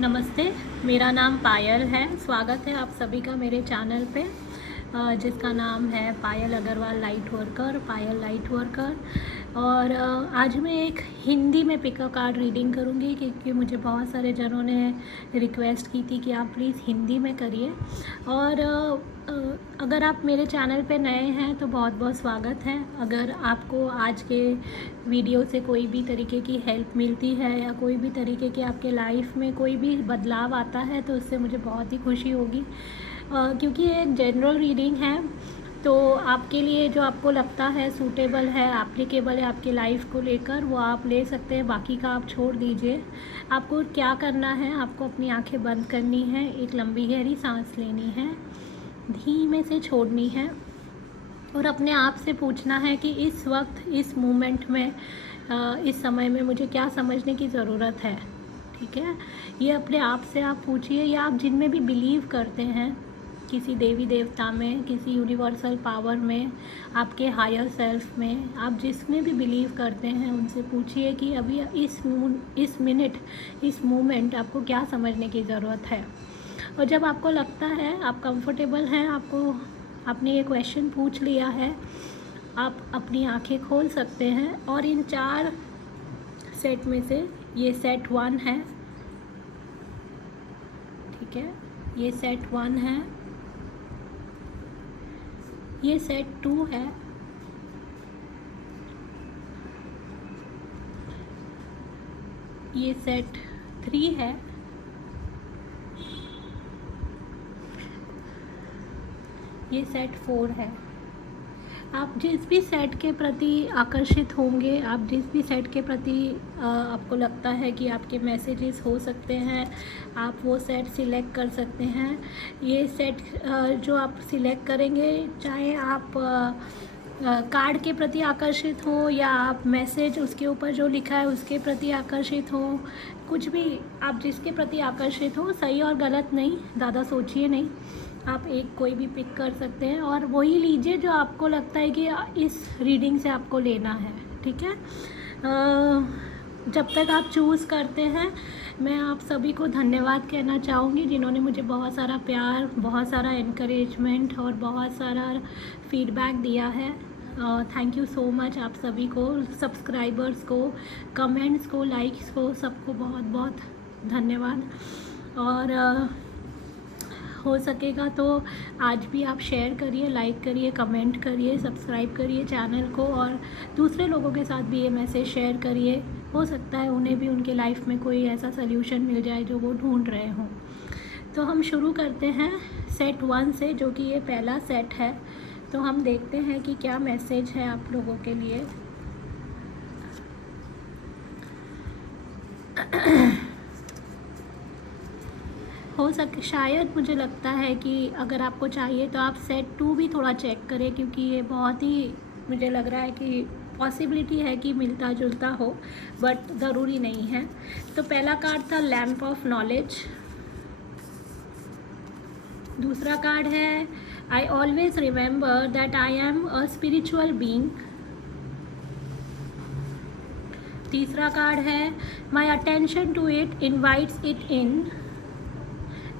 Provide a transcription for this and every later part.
नमस्ते, मेरा नाम पायल है। स्वागत है आप सभी का मेरे चैनल पे, जिसका नाम है पायल अग्रवाल लाइट वर्कर, पायल लाइट वर्कर। और आज मैं एक हिंदी में पिक कार्ड रीडिंग करूँगी क्योंकि मुझे बहुत सारे जनों ने रिक्वेस्ट की थी कि आप प्लीज़ हिंदी में करिए। और अगर आप मेरे चैनल पे नए हैं तो बहुत बहुत स्वागत है। अगर आपको आज के वीडियो से कोई भी तरीके की हेल्प मिलती है या कोई भी तरीके के आपके लाइफ में कोई भी बदलाव आता है तो उससे मुझे बहुत ही खुशी होगी, क्योंकि ये एक जनरल रीडिंग है। तो आपके लिए जो आपको लगता है सूटेबल है, एप्लीकेबल है आपकी लाइफ को लेकर, वो आप ले सकते हैं, बाकी का आप छोड़ दीजिए। आपको क्या करना है, आपको अपनी आंखें बंद करनी है, एक लंबी गहरी सांस लेनी है, धीमे से छोड़नी है और अपने आप से पूछना है कि इस वक्त, इस मोमेंट में, इस समय में मुझे क्या समझने की ज़रूरत है। ठीक है, ये अपने आप से आप पूछिए, या आप जिनमें भी बिलीव करते हैं, किसी देवी देवता में, किसी यूनिवर्सल पावर में, आपके हायर सेल्फ में, आप जिसमें भी बिलीव करते हैं उनसे पूछिए कि अभी इस मिनट, इस मोमेंट आपको क्या समझने की ज़रूरत है। और जब आपको लगता है, आप कंफर्टेबल हैं, आपने ये क्वेश्चन पूछ लिया है, आप अपनी आंखें खोल सकते हैं। और इन 4 सेट में से ये सेट 1 है, ठीक है, ये सेट 1 है, ये सेट 2 है, ये सेट 3 है, ये सेट 4 है। आप जिस भी सेट के प्रति आकर्षित होंगे, आप जिस भी सेट के प्रति आपको लगता है कि आपके मैसेजेस हो सकते हैं, आप वो सेट सिलेक्ट कर सकते हैं। ये सेट जो आप सिलेक्ट करेंगे, चाहे आप कार्ड के प्रति आकर्षित हो या आप मैसेज उसके ऊपर जो लिखा है उसके प्रति आकर्षित हो, कुछ भी आप जिसके प्रति आकर्षित हो, सही और गलत नहीं, ज़्यादा सोचिए नहीं, आप एक कोई भी पिक कर सकते हैं और वही लीजिए जो आपको लगता है कि इस रीडिंग से आपको लेना है। ठीक है, जब तक आप चूज़ करते हैं, मैं आप सभी को धन्यवाद कहना चाहूँगी जिन्होंने मुझे बहुत सारा प्यार, बहुत सारा एनकरेजमेंट और बहुत सारा फीडबैक दिया है। थैंक यू सो मच आप सभी को, सब्सक्राइबर्स को, कमेंट्स को, लाइक्स को, सबको बहुत बहुत धन्यवाद। और हो सकेगा तो आज भी आप शेयर करिए, लाइक करिए, कमेंट करिए, सब्सक्राइब करिए चैनल को और दूसरे लोगों के साथ भी ये मैसेज शेयर करिए। हो सकता है उन्हें भी उनके लाइफ में कोई ऐसा सल्यूशन मिल जाए जो वो ढूंढ रहे हों। तो हम शुरू करते हैं सेट 1 से, जो कि ये पहला सेट है। तो हम देखते हैं कि क्या मैसेज है आप लोगों के लिए। हो सके, शायद मुझे लगता है कि अगर आपको चाहिए तो आप सेट 2 भी थोड़ा चेक करें, क्योंकि ये बहुत ही, मुझे लग रहा है कि पॉसिबिलिटी है कि मिलता जुलता हो, बट ज़रूरी नहीं है। तो पहला कार्ड था लैम्प ऑफ नॉलेज, दूसरा कार्ड है I always remember that I am a spiritual being, तीसरा कार्ड है my attention to it invites it in.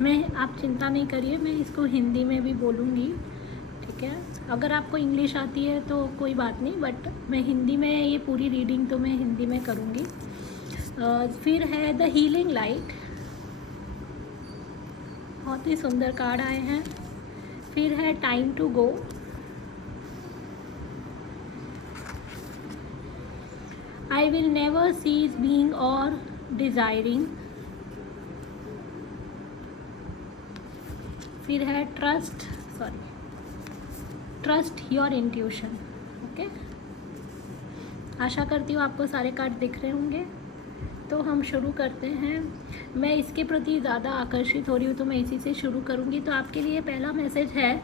आप चिंता नहीं करिए, मैं इसको हिंदी में भी बोलूँगी, ठीक है। अगर आपको इंग्लिश आती है तो कोई बात नहीं, बट मैं हिंदी में, ये पूरी रीडिंग तो मैं हिंदी में करूँगी। फिर है द हीलिंग लाइट, बहुत ही सुंदर कार्ड आए हैं। फिर है time to go, I will never cease being और डिज़ायरिंग। फिर है ट्रस्ट योर इंट्यूशन। ओके, आशा करती हूँ आपको सारे कार्ड दिख रहे होंगे। तो हम शुरू करते हैं। मैं इसके प्रति ज़्यादा आकर्षित हो रही हूँ तो मैं इसी से शुरू करूँगी। तो आपके लिए पहला मैसेज है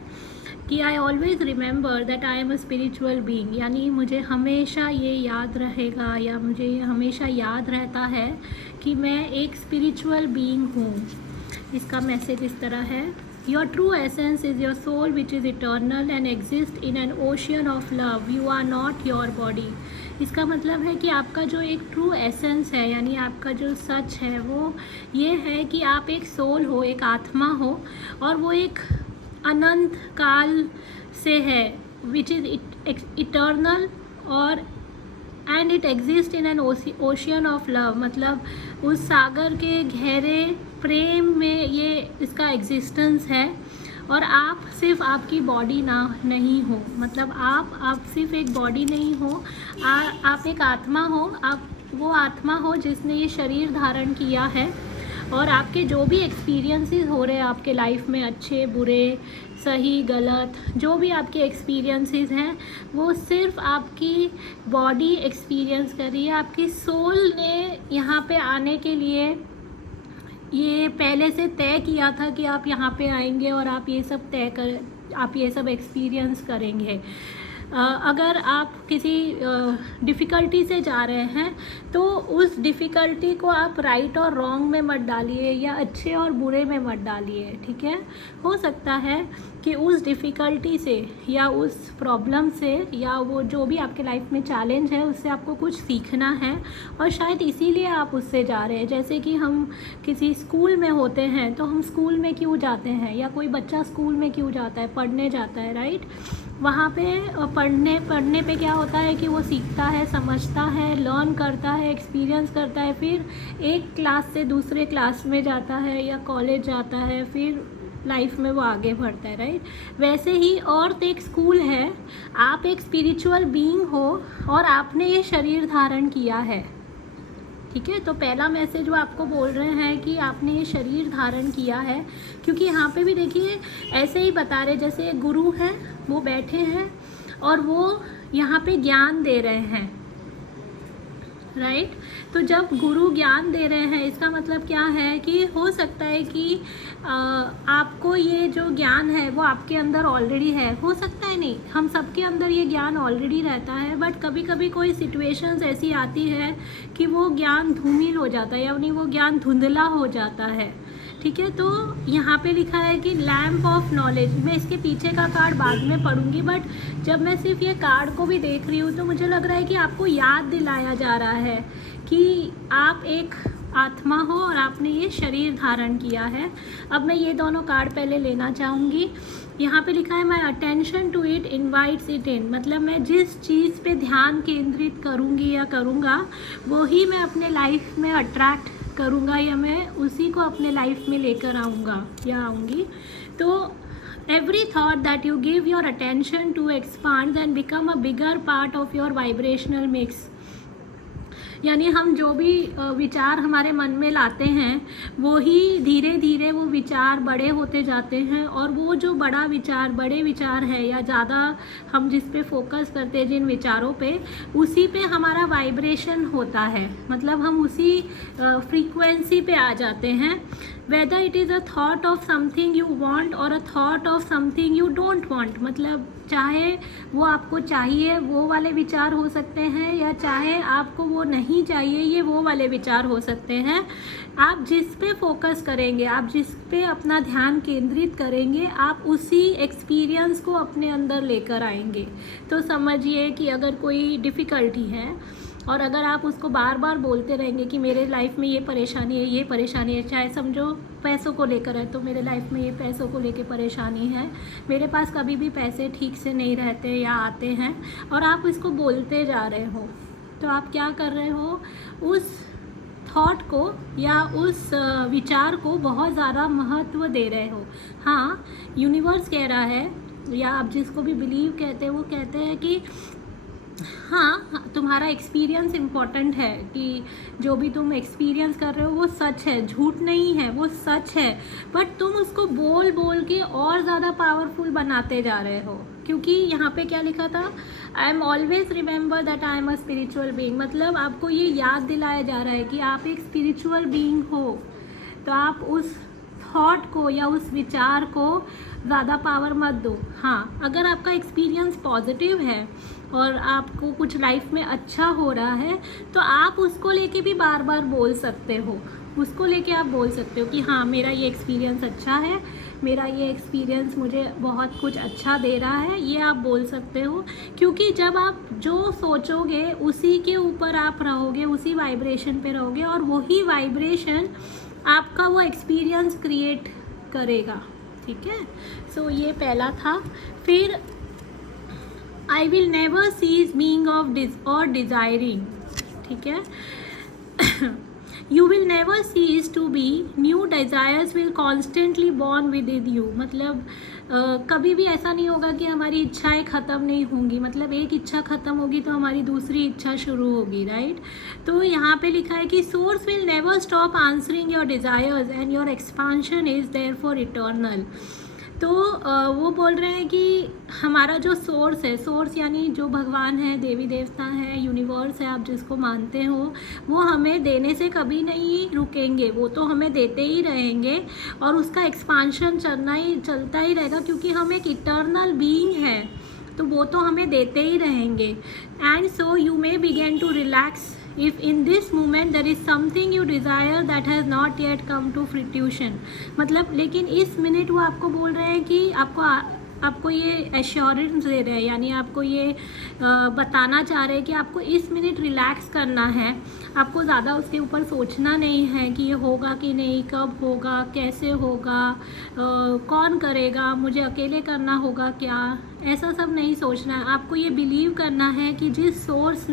कि आई always remember that I am a spiritual being, यानी मुझे हमेशा ये याद रहेगा, या मुझे ये हमेशा याद रहता है कि मैं एक स्पिरिचुअल बीइंग हूँ। इसका मैसेज इस तरह है, your true essence is your soul which is eternal and exists in an ocean of love. You are not your body. इसका मतलब है कि आपका जो एक ट्रू एसेंस है, यानी आपका जो सच है, वो ये है कि आप एक सोल हो, एक आत्मा हो, और वो एक अनंत काल से है, विच इज़ इटर्नल, और and it exist in an ocean of love. मतलब उस सागर के गहरे प्रेम में ये इसका एग्जिस्टेंस है। और आप सिर्फ आपकी बॉडी नहीं हो, मतलब आप सिर्फ एक बॉडी नहीं हो, आप एक आत्मा हो। आप वो आत्मा हो जिसने ये शरीर धारण किया है, और आपके जो भी एक्सपीरियंसेस हो रहे हैं आपके लाइफ में, अच्छे बुरे सही गलत, जो भी आपके एक्सपीरियंसेस हैं, वो सिर्फ आपकी बॉडी एक्सपीरियंस कर रही है। आपकी सोल ने यहाँ पे आने के लिए ये पहले से तय किया था कि आप यहाँ पे आएंगे और आप ये सब एक्सपीरियंस करेंगे। अगर आप किसी डिफ़िकल्टी से जा रहे हैं तो उस डिफ़िकल्टी को आप राइट और रॉन्ग में मत डालिए, या अच्छे और बुरे में मत डालिए, ठीक है। हो सकता है कि उस डिफ़िकल्टी से या उस प्रॉब्लम से या वो जो भी आपके लाइफ में चैलेंज है उससे आपको कुछ सीखना है, और शायद इसीलिए आप उससे जा रहे हैं। जैसे कि हम किसी स्कूल में होते हैं तो हम स्कूल में क्यों जाते हैं, या कोई बच्चा स्कूल में क्यों जाता है, पढ़ने जाता है, राइट। वहाँ पे पढ़ने पे क्या होता है कि वो सीखता है, समझता है, लर्न करता है, एक्सपीरियंस करता है, फिर एक क्लास से दूसरे क्लास में जाता है या कॉलेज जाता है, फिर लाइफ में वो आगे बढ़ता है, राइट। वैसे ही और एक स्कूल है, आप एक स्पिरिचुअल बीइंग हो और आपने ये शरीर धारण किया है, ठीक है। तो पहला मैसेज वो आपको बोल रहे हैं कि आपने ये शरीर धारण किया है, क्योंकि यहाँ पे भी देखिए ऐसे ही बता रहे, जैसे एक गुरु हैं, वो बैठे हैं और वो यहाँ पे ज्ञान दे रहे हैं, राइट। तो जब गुरु ज्ञान दे रहे हैं, इसका मतलब क्या है कि हो सकता है कि आपको ये जो ज्ञान है वो आपके अंदर ऑलरेडी है, हो सकता है नहीं, हम सबके अंदर ये ज्ञान ऑलरेडी रहता है, बट कभी कभी कोई सिचुएशंस ऐसी आती है कि वो ज्ञान धूमिल हो जाता है, यानी वो ज्ञान धुंधला हो जाता है, ठीक है। तो यहाँ पे लिखा है कि लैम्प ऑफ नॉलेज। मैं इसके पीछे का कार्ड बाद में पढ़ूंगी, बट जब मैं सिर्फ ये कार्ड को भी देख रही हूँ तो मुझे लग रहा है कि आपको याद दिलाया जा रहा है कि आप एक आत्मा हो और आपने ये शरीर धारण किया है। अब मैं ये दोनों कार्ड पहले लेना चाहूँगी। यहाँ पे लिखा है my attention to it invites it in, मतलब मैं जिस चीज़ पे ध्यान केंद्रित करूँगी या करूँगा वो ही मैं अपने लाइफ में अट्रैक्ट करूँगा, या मैं उसी को अपने लाइफ में लेकर आऊँगा या आऊँगी। तो every thought that you give your attention to expands and become a bigger part of your vibrational mix। यानी हम जो भी विचार हमारे मन में लाते हैं वो ही धीरे धीरे वो विचार बड़े होते जाते हैं, और वो जो बड़े विचार है या ज़्यादा हम जिस पे फोकस करते हैं, जिन विचारों पे, उसी पे हमारा वाइब्रेशन होता है, मतलब हम उसी फ्रीक्वेंसी पे आ जाते हैं। Whether it is a thought of something you want और a thought of something you don't want, मतलब चाहे वो आपको चाहिए वो वाले विचार हो सकते हैं, या चाहे आपको वो नहीं चाहिए ये वो वाले विचार हो सकते हैं। आप जिस पे फोकस करेंगे, आप जिस पे अपना ध्यान केंद्रित करेंगे, आप उसी एक्सपीरियंस को अपने अंदर लेकर आएंगे। तो समझिए कि अगर कोई डिफ़िकल्टी है और अगर आप उसको बार बार बोलते रहेंगे कि मेरे लाइफ में ये परेशानी है, चाहे समझो पैसों को लेकर है तो मेरे लाइफ में ये पैसों को लेकर परेशानी है, मेरे पास कभी भी पैसे ठीक से नहीं रहते या आते हैं, और आप इसको बोलते जा रहे हो, तो आप क्या कर रहे हो, उस थॉट को या उस विचार को बहुत ज़्यादा महत्व दे रहे हो। हाँ, यूनिवर्स कह रहा है, या आप जिसको भी बिलीव कहते हैं वो कहते हैं कि हाँ, तुम्हारा एक्सपीरियंस इम्पॉर्टेंट है, कि जो भी तुम एक्सपीरियंस कर रहे हो वो सच है, झूठ नहीं है, वो सच है, बट तुम उसको बोल बोल के और ज़्यादा पावरफुल बनाते जा रहे हो। क्योंकि यहाँ पे क्या लिखा था, I am always remember that I am a spiritual being, मतलब आपको ये याद दिलाया जा रहा है कि आप एक स्पिरिचुअल बीइंग हो। तो आप उस थॉट को या उस विचार को ज़्यादा पावर मत दो। हाँ, अगर आपका एक्सपीरियंस पॉजिटिव है और आपको कुछ लाइफ में अच्छा हो रहा है तो आप उसको लेके भी बार बार बोल सकते हो। उसको लेके आप बोल सकते हो कि हाँ, मेरा ये एक्सपीरियंस अच्छा है, मेरा ये एक्सपीरियंस मुझे बहुत कुछ अच्छा दे रहा है, ये आप बोल सकते हो। क्योंकि जब आप जो सोचोगे उसी के ऊपर आप रहोगे, उसी वाइब्रेशन पे रहोगे और वही वाइब्रेशन आपका वो एक्सपीरियंस क्रिएट करेगा। ठीक है, सो ये पहला था। फिर I will never cease being of और डिज़ायरिंग। ठीक है, you will never cease to be, new desires will constantly born within you। मतलब कभी भी ऐसा नहीं होगा कि हमारी इच्छाएं ख़त्म नहीं होंगी। मतलब एक इच्छा ख़त्म होगी तो हमारी दूसरी इच्छा शुरू होगी, राइट। तो यहाँ पे लिखा है कि source will never stop answering your desires and your expansion is there for eternal. तो वो बोल रहे हैं कि हमारा जो सोर्स है, सोर्स यानी जो भगवान है, देवी देवता है, यूनिवर्स है, आप जिसको मानते हो, वो हमें देने से कभी नहीं रुकेंगे। वो तो हमें देते ही रहेंगे और उसका एक्सपांशन चलता ही रहेगा, क्योंकि हम एक इटर्नल बीइंग है, तो वो तो हमें देते ही रहेंगे। And so you may begin to relax if in this moment there is something you desire that has not yet come to fruition। मतलब लेकिन इस मिनट वो आपको बोल रहे हैं कि आपको ये एश्योरेंस दे रहे हैं, यानी आपको ये बताना चाह रहे हैं कि आपको इस मिनट रिलैक्स करना है। आपको ज़्यादा उसके ऊपर सोचना नहीं है कि ये होगा कि नहीं, कब होगा, कैसे होगा, कौन करेगा, मुझे अकेले करना होगा क्या, ऐसा सब नहीं सोचना है। आपको ये बिलीव करना है कि जिस सोर्स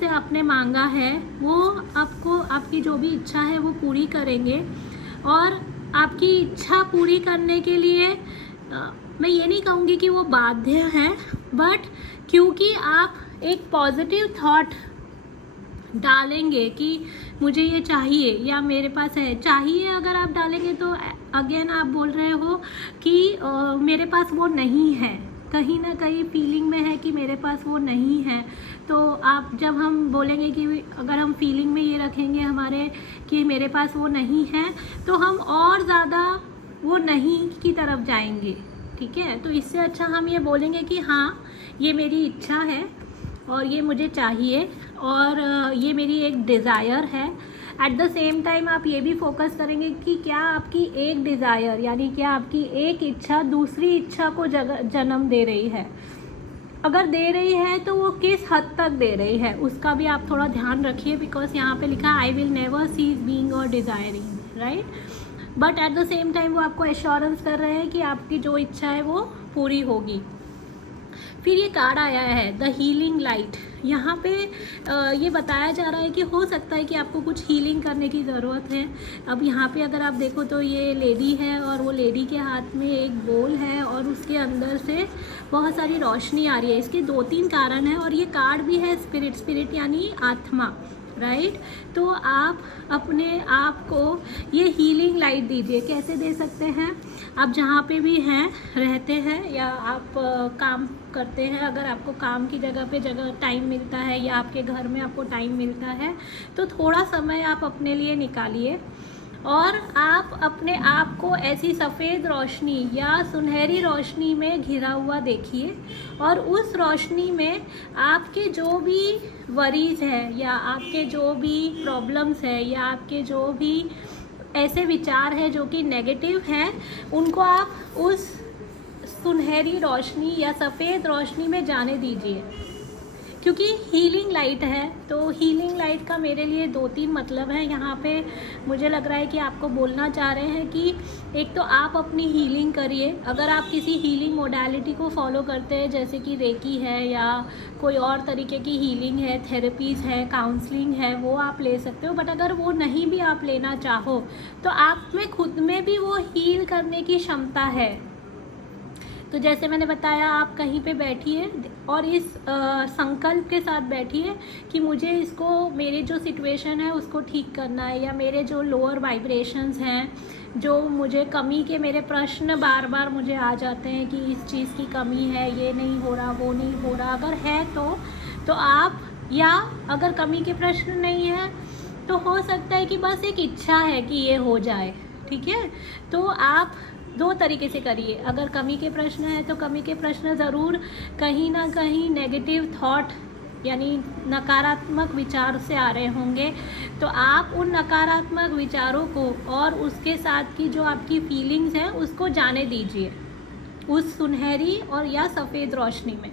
से आपने मांगा है वो आपको, आपकी जो भी इच्छा है वो पूरी करेंगे। और आपकी इच्छा पूरी करने के लिए मैं ये नहीं कहूँगी कि वो बाध्य हैं, बट क्योंकि आप एक पॉजिटिव थॉट डालेंगे कि मुझे ये चाहिए या मेरे पास है, चाहिए अगर आप डालेंगे तो अगेन आप बोल रहे हो कि मेरे पास वो नहीं है, कहीं ना कहीं फीलिंग में है कि मेरे पास वो नहीं है। तो आप जब हम बोलेंगे कि अगर हम फीलिंग में ये रखेंगे हमारे कि मेरे पास वो नहीं है, तो हम और ज़्यादा वो नहीं की तरफ जाएंगे। ठीक है, तो इससे अच्छा हम ये बोलेंगे कि हाँ, ये मेरी इच्छा है और ये मुझे चाहिए और ये मेरी एक डिज़ायर है। एट द सेम टाइम आप ये भी फोकस करेंगे कि क्या आपकी एक डिज़ायर यानी क्या आपकी एक इच्छा दूसरी इच्छा को जन्म दे रही है। अगर दे रही है तो वो किस हद तक दे रही है, उसका भी आप थोड़ा ध्यान रखिए। बिकॉज यहाँ पे लिखा है I will never cease being और desiring, right. But at the same time वो आपको एश्योरेंस कर रहे हैं कि आपकी जो इच्छा है वो पूरी होगी। फिर ये कार्ड आया है द हीलिंग लाइट। यहाँ पे ये बताया जा रहा है कि हो सकता है कि आपको कुछ हीलिंग करने की ज़रूरत है। अब यहाँ पे अगर आप देखो तो ये लेडी है और वो लेडी के हाथ में एक बोल है और उसके अंदर से बहुत सारी रोशनी आ रही है। इसके 2-3 कारण हैं और ये कार्ड भी है स्पिरिट यानी आत्मा, राइट। तो आप अपने आप को ये हीलिंग लाइट दीजिए। कैसे दे सकते हैं? आप जहाँ पे भी हैं, रहते हैं या आप काम करते हैं, अगर आपको काम की जगह टाइम मिलता है या आपके घर में आपको टाइम मिलता है, तो थोड़ा समय आप अपने लिए निकालिए और आप अपने आप को ऐसी सफ़ेद रोशनी या सुनहरी रोशनी में घिरा हुआ देखिए और उस रोशनी में आपके जो भी वरीज है या आपके जो भी प्रॉब्लम्स है या आपके जो भी ऐसे विचार है जो कि नेगेटिव हैं, उनको आप उस सुनहरी रोशनी या सफ़ेद रोशनी में जाने दीजिए। क्योंकि हीलिंग लाइट है, तो हीलिंग लाइट का मेरे लिए 2-3 मतलब है। यहाँ पे मुझे लग रहा है कि आपको बोलना चाह रहे हैं कि एक तो आप अपनी हीलिंग करिए। अगर आप किसी हीलिंग मोडालिटी को फॉलो करते हैं, जैसे कि रेकी है या कोई और तरीके की हीलिंग है, थेरेपीज़ है, काउंसलिंग है, वो आप ले सकते हो। बट अगर वो नहीं भी आप लेना चाहो तो आप में खुद में भी वो हील करने की क्षमता है। तो जैसे मैंने बताया, आप कहीं पे बैठिए और इस संकल्प के साथ बैठिए कि मुझे इसको, मेरी जो सिचुएशन है उसको ठीक करना है, या मेरे जो लोअर वाइब्रेशंस हैं, जो मुझे कमी के मेरे प्रश्न बार बार मुझे आ जाते हैं कि इस चीज़ की कमी है, ये नहीं हो रहा, वो नहीं हो रहा। अगर है तो आप, या अगर कमी के प्रश्न नहीं है तो हो सकता है कि बस एक इच्छा है कि ये हो जाए। ठीक है। तो आप दो तरीके से करिए। अगर कमी के प्रश्न है तो कमी के प्रश्न ज़रूर कहीं ना कहीं नेगेटिव थॉट यानी नकारात्मक विचार से आ रहे होंगे, तो आप उन नकारात्मक विचारों को और उसके साथ की जो आपकी फीलिंग्स हैं उसको जाने दीजिए उस सुनहरी और या सफ़ेद रोशनी में,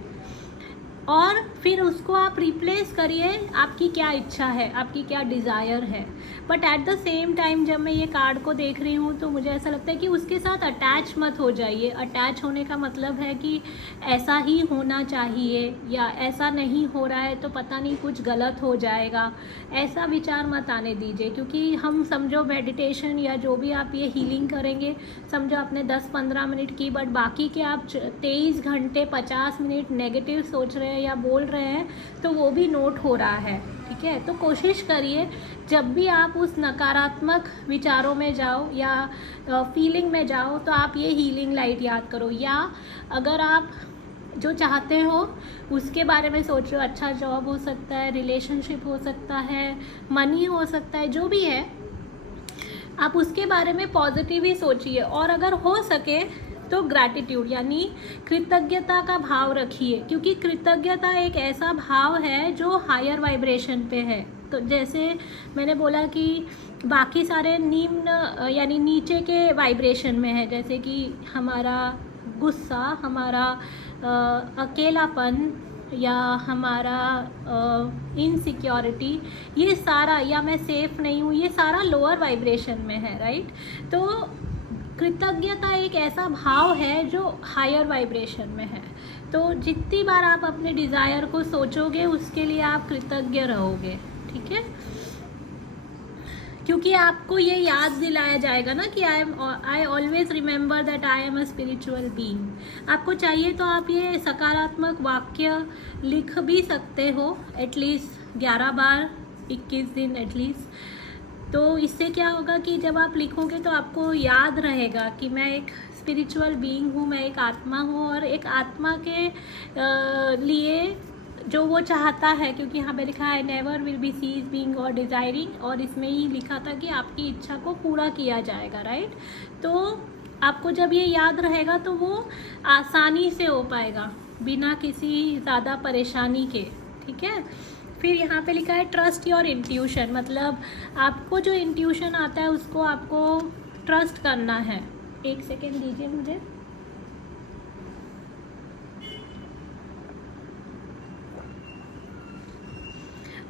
और फिर उसको आप रिप्लेस करिए आपकी क्या इच्छा है, आपकी क्या डिज़ायर है। But at the same time जब मैं ये कार्ड को देख रही हूँ तो मुझे ऐसा लगता है कि उसके साथ अटैच मत हो जाइए। अटैच होने का मतलब है कि ऐसा ही होना चाहिए या ऐसा नहीं हो रहा है तो पता नहीं कुछ गलत हो जाएगा, ऐसा विचार मत आने दीजिए। क्योंकि हम समझो मेडिटेशन या जो भी आप ये हीलिंग करेंगे, समझो आपने 10-15 मिनट की, बट बाकी के आप 23 घंटे 50 मिनट नेगेटिव सोच रहे हैं या बोल रहे हैं, तो वो भी नोट हो रहा है। ठीक है, तो कोशिश करिए जब भी आप उस नकारात्मक विचारों में जाओ या फीलिंग में जाओ तो आप ये हीलिंग लाइट याद करो, या अगर आप जो चाहते हो उसके बारे में सोच रहे हो, अच्छा जॉब हो सकता है, रिलेशनशिप हो सकता है, मनी हो सकता है, जो भी है आप उसके बारे में पॉजिटिव ही सोचिए। और अगर हो सके तो ग्रैटिट्यूड यानी कृतज्ञता का भाव रखिए, क्योंकि कृतज्ञता एक ऐसा भाव है जो हायर वाइब्रेशन पे है। तो जैसे मैंने बोला कि बाकी सारे निम्न यानी नीचे के वाइब्रेशन में है, जैसे कि हमारा गुस्सा, हमारा अकेलापन या हमारा इनसिक्योरिटी, ये सारा, या मैं सेफ़ नहीं हूँ, ये सारा लोअर वाइब्रेशन में है, राइट। तो कृतज्ञता एक ऐसा भाव है जो हायर वाइब्रेशन में है। तो जितनी बार आप अपने डिज़ायर को सोचोगे उसके लिए आप कृतज्ञ रहोगे, ठीक है। क्योंकि आपको ये याद दिलाया जाएगा ना कि आई always remember that I am a spiritual being. आपको चाहिए तो आप ये सकारात्मक वाक्य लिख भी सकते हो एटलीस्ट 11 बार 21 दिन एटलीस्ट। तो इससे क्या होगा कि जब आप लिखोगे तो आपको याद रहेगा कि मैं एक स्पिरिचुअल बीइंग हूँ, मैं एक आत्मा हूँ, और एक आत्मा के लिए जो वो चाहता है, क्योंकि यहाँ पे लिखा है never will be cease being और डिज़ायरिंग, और इसमें ही लिखा था कि आपकी इच्छा को पूरा किया जाएगा, राइट। तो आपको जब ये याद रहेगा तो वो आसानी से हो पाएगा बिना किसी ज़्यादा परेशानी के, ठीक है। फिर यहाँ पे लिखा है ट्रस्ट योर इंट्यूशन, मतलब आपको जो इंट्यूशन आता है उसको आपको ट्रस्ट करना है। एक सेकेंड दीजिए मुझे।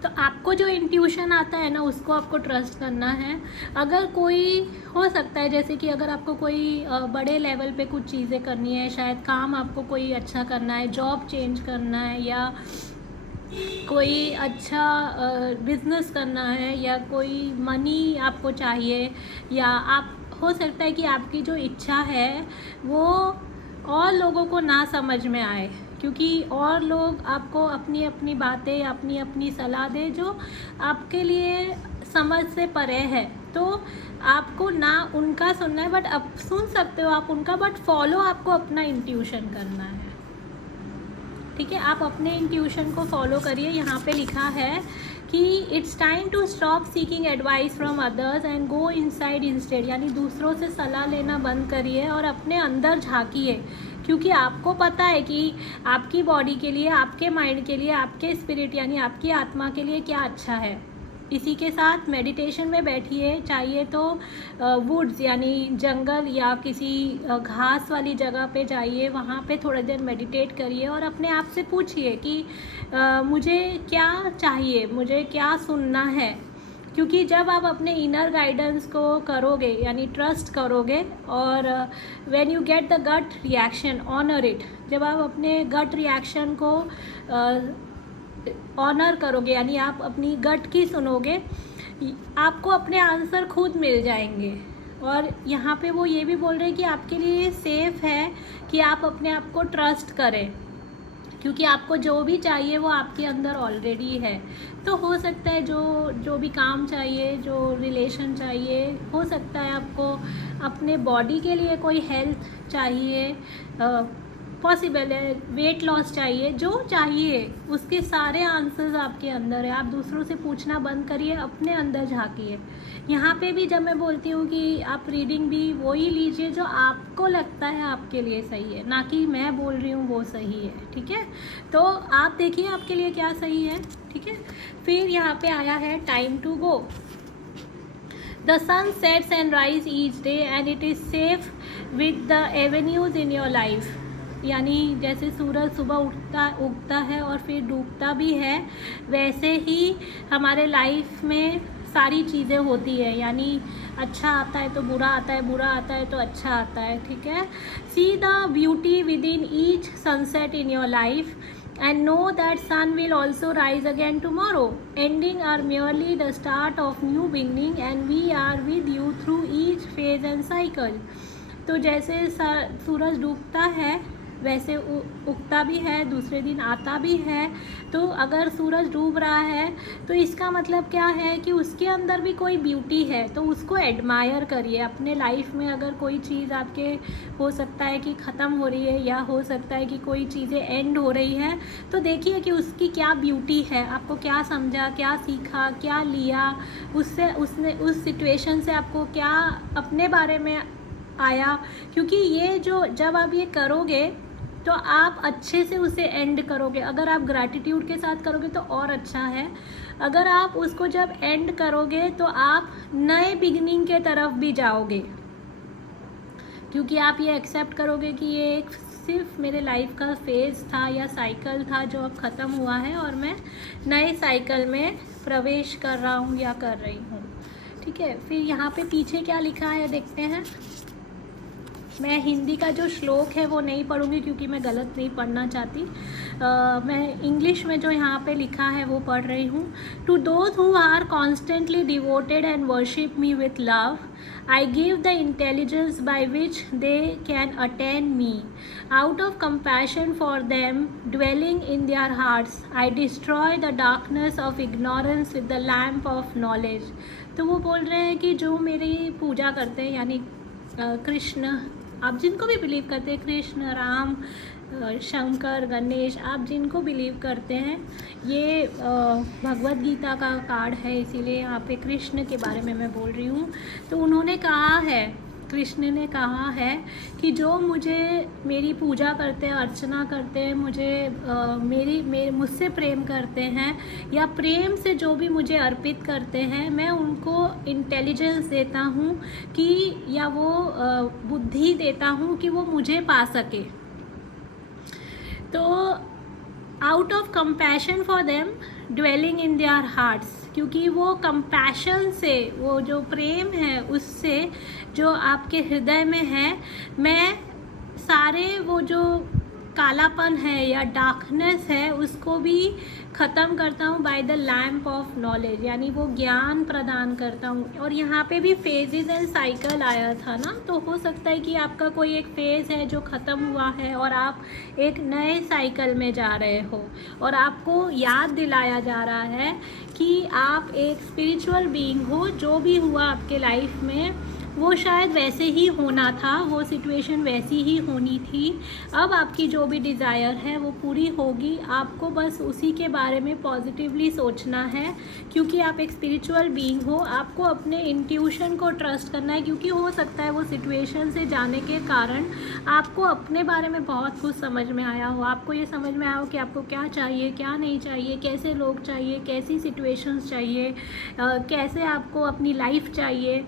तो आपको जो इंट्यूशन आता है ना उसको आपको ट्रस्ट करना है। अगर कोई हो सकता है जैसे कि अगर आपको कोई बड़े लेवल पे कुछ चीज़ें करनी है, शायद काम आपको कोई अच्छा करना है, जॉब चेंज करना है, या कोई अच्छा बिजनेस करना है, या कोई मनी आपको चाहिए, या आप हो सकता है कि आपकी जो इच्छा है वो और लोगों को ना समझ में आए, क्योंकि और लोग आपको अपनी अपनी बातें, अपनी अपनी सलाह दे जो आपके लिए समझ से परे है। तो आपको ना उनका सुनना है, बट अब सुन सकते हो आप उनका, बट फॉलो आपको अपना इंट्यूशन करना है, ठीक है। आप अपने इंट्यूशन को फॉलो करिए। यहाँ पे लिखा है कि it's time to stop seeking advice from others and go inside instead, यानी दूसरों से सलाह लेना बंद करिए और अपने अंदर झांकिए, क्योंकि आपको पता है कि आपकी बॉडी के लिए, आपके माइंड के लिए, आपके स्पिरिट यानी आपकी आत्मा के लिए क्या अच्छा है। इसी के साथ मेडिटेशन में बैठिए, चाहिए तो वुड्स यानी जंगल या किसी घास वाली जगह पे जाइए, वहाँ पे थोड़ी देर मेडिटेट करिए और अपने आप से पूछिए कि मुझे क्या चाहिए, मुझे क्या सुनना है। क्योंकि जब आप अपने इनर गाइडेंस को करोगे यानी ट्रस्ट करोगे, और when you get the gut reaction honour it, जब आप अपने गट रिएक्शन को ऑनर करोगे यानी आप अपनी गट की सुनोगे, आपको अपने आंसर खुद मिल जाएंगे। और यहाँ पे वो ये भी बोल रहे हैं कि आपके लिए सेफ़ है कि आप अपने आप को ट्रस्ट करें, क्योंकि आपको जो भी चाहिए वो आपके अंदर ऑलरेडी है। तो हो सकता है जो भी काम चाहिए, जो रिलेशन चाहिए, हो सकता है आपको अपने बॉडी के लिए कोई हेल्थ चाहिए, पॉसिबल है, वेट लॉस चाहिए, जो चाहिए उसके सारे आंसर्स आपके अंदर है। आप दूसरों से पूछना बंद करिए, अपने अंदर झांकिए। यहाँ पे भी जब मैं बोलती हूँ कि आप रीडिंग भी वही लीजिए जो आपको लगता है आपके लिए सही है, ना कि मैं बोल रही हूँ वो सही है, ठीक है। तो आप देखिए आपके लिए क्या सही है, ठीक है। फिर यहाँ पे आया है time to go. The sun sets and rise each day and it is safe with the avenues in your life. यानी जैसे सूरज सुबह उगता है और फिर डूबता भी है, वैसे ही हमारे लाइफ में सारी चीज़ें होती है। यानी अच्छा आता है तो बुरा आता है, बुरा आता है तो अच्छा आता है, ठीक है। See the beauty with in each sunset in your life and know that sun will also rise again tomorrow. Ending are merely the start of new beginning and we are with you through each phase and cycle. तो जैसे सूरज डूबता है वैसे उगता भी है, दूसरे दिन आता भी है। तो अगर सूरज डूब रहा है तो इसका मतलब क्या है कि उसके अंदर भी कोई ब्यूटी है, तो उसको एडमायर करिए। अपने लाइफ में अगर कोई चीज़ आपके हो सकता है कि ख़त्म हो रही है या हो सकता है कि कोई चीज़ें एंड हो रही है, तो देखिए कि उसकी क्या ब्यूटी है, आपको क्या समझा, क्या सीखा, क्या लिया उससे, उसने उस सिचुएशन से आपको क्या अपने बारे में आया। क्योंकि ये जो जब आप ये करोगे तो आप अच्छे से उसे एंड करोगे। अगर आप ग्रैटिट्यूड के साथ करोगे तो और अच्छा है। अगर आप उसको जब एंड करोगे तो आप नए बिगिनिंग के तरफ भी जाओगे, क्योंकि आप ये एक्सेप्ट करोगे कि ये एक सिर्फ मेरे लाइफ का फेज़ था या साइकिल था जो अब ख़त्म हुआ है और मैं नए साइकिल में प्रवेश कर रहा हूँ या कर रही हूँ, ठीक है। फिर यहाँ पे पीछे क्या लिखा है देखते हैं। मैं हिंदी का जो श्लोक है वो नहीं पढ़ूंगी क्योंकि मैं गलत नहीं पढ़ना चाहती। मैं इंग्लिश में जो यहाँ पे लिखा है वो पढ़ रही हूँ। To those who are constantly devoted and worship me with love, I give the intelligence by which they can attain me. Out of compassion for them dwelling in their hearts, I destroy the darkness of ignorance with the lamp of knowledge. तो वो बोल रहे हैं कि जो मेरी पूजा करते हैं, यानी कृष्ण, आप जिनको भी बिलीव करते हैं, कृष्ण, राम, शंकर, गणेश, आप जिनको बिलीव करते हैं, ये भगवत गीता का कार्ड है, इसीलिए यहाँ पे कृष्ण के बारे में मैं बोल रही हूँ। तो उन्होंने कहा है, कृष्ण ने कहा है कि जो मुझे मेरी पूजा करते हैं, अर्चना करते हैं, मुझे मुझसे प्रेम करते हैं या प्रेम से जो भी मुझे अर्पित करते हैं, मैं उनको इंटेलिजेंस देता हूँ कि या वो बुद्धि देता हूँ कि वो मुझे पा सके। तो out of compassion for them dwelling in their hearts, क्योंकि वो कंपैशन से, वो जो प्रेम है उससे जो आपके हृदय में है, मैं सारे वो जो कालापन है या डार्कनेस है उसको भी ख़त्म करता हूँ by the lamp of knowledge, यानी वो ज्ञान प्रदान करता हूँ। और यहाँ पे भी फेजेस एंड साइकिल आया था ना, तो हो सकता है कि आपका कोई एक फेज़ है जो ख़त्म हुआ है और आप एक नए साइकिल में जा रहे हो और आपको याद दिलाया जा रहा है कि आप एक स्पिरिचुअल बीइंग हो। जो भी हुआ आपके लाइफ में वो शायद वैसे ही होना था, वो सिचुएशन वैसी ही होनी थी। अब आपकी जो भी डिज़ायर है वो पूरी होगी। आपको बस उसी के बारे में पॉजिटिवली सोचना है, क्योंकि आप एक स्पिरिचुअल बीइंग हो। आपको अपने इंट्यूशन को ट्रस्ट करना है, क्योंकि हो सकता है वो सिचुएशन से जाने के कारण आपको अपने बारे में बहुत कुछ समझ में आया हो। आपको ये समझ में आया हो कि आपको क्या चाहिए, क्या नहीं चाहिए, कैसे लोग चाहिए, कैसी सिचुएशंस चाहिए, कैसे आपको अपनी लाइफ चाहिए।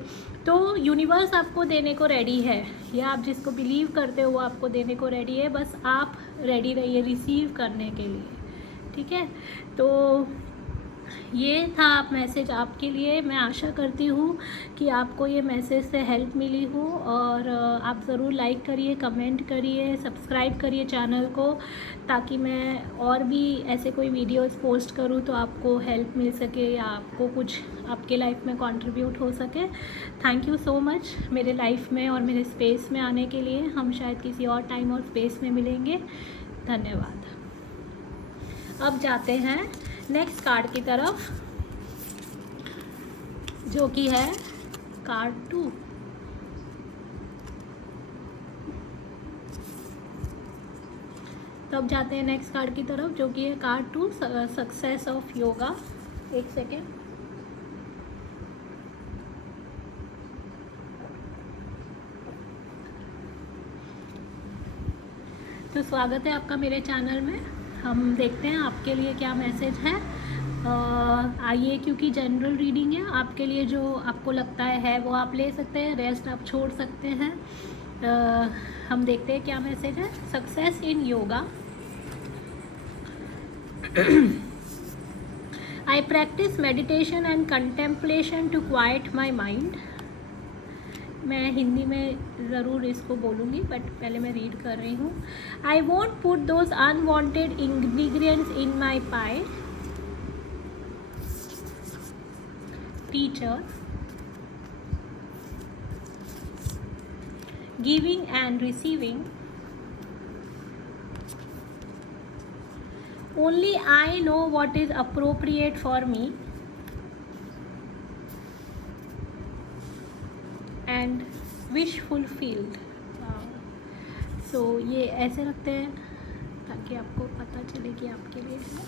तो यूनिवर्स आपको देने को रेडी है, या आप जिसको बिलीव करते हो वो आपको देने को रेडी है। बस आप रेडी रहिए रिसीव करने के लिए, ठीक है। तो ये था आप मैसेज आपके लिए। मैं आशा करती हूँ कि आपको ये मैसेज से हेल्प मिली हो, और आप ज़रूर लाइक करिए, कमेंट करिए, सब्सक्राइब करिए चैनल को, ताकि मैं और भी ऐसे कोई वीडियोस पोस्ट करूँ तो आपको हेल्प मिल सके या आपको कुछ आपके लाइफ में कंट्रीब्यूट हो सके। थैंक यू सो मच मेरे लाइफ में और मेरे स्पेस में आने के लिए। हम शायद किसी और टाइम और स्पेस में मिलेंगे। धन्यवाद। अब जाते हैं नेक्स्ट कार्ड की तरफ, जो कि है कार्ड 2। तो अब जाते हैं नेक्स्ट कार्ड की तरफ, जो कि है कार्ड 2, सक्सेस ऑफ योगा। एक सेकेंड। तो स्वागत है आपका मेरे चैनल में। हम देखते हैं आपके लिए क्या मैसेज है। आइए, क्योंकि जनरल रीडिंग है, आपके लिए जो आपको लगता है वो आप ले सकते हैं, रेस्ट आप छोड़ सकते हैं। हम देखते हैं क्या मैसेज है। Success in yoga. I practice meditation and contemplation to quiet my mind. मैं हिंदी में ज़रूर इसको बोलूँगी, बट पहले मैं रीड कर रही हूँ। I won't put those unwanted ingredients in my pie. Teacher. Giving and receiving. Only I know what is appropriate for me. And wish fulfilled. So ये ऐसे रखते हैं ताकि आपको पता चले कि आपके लिए है।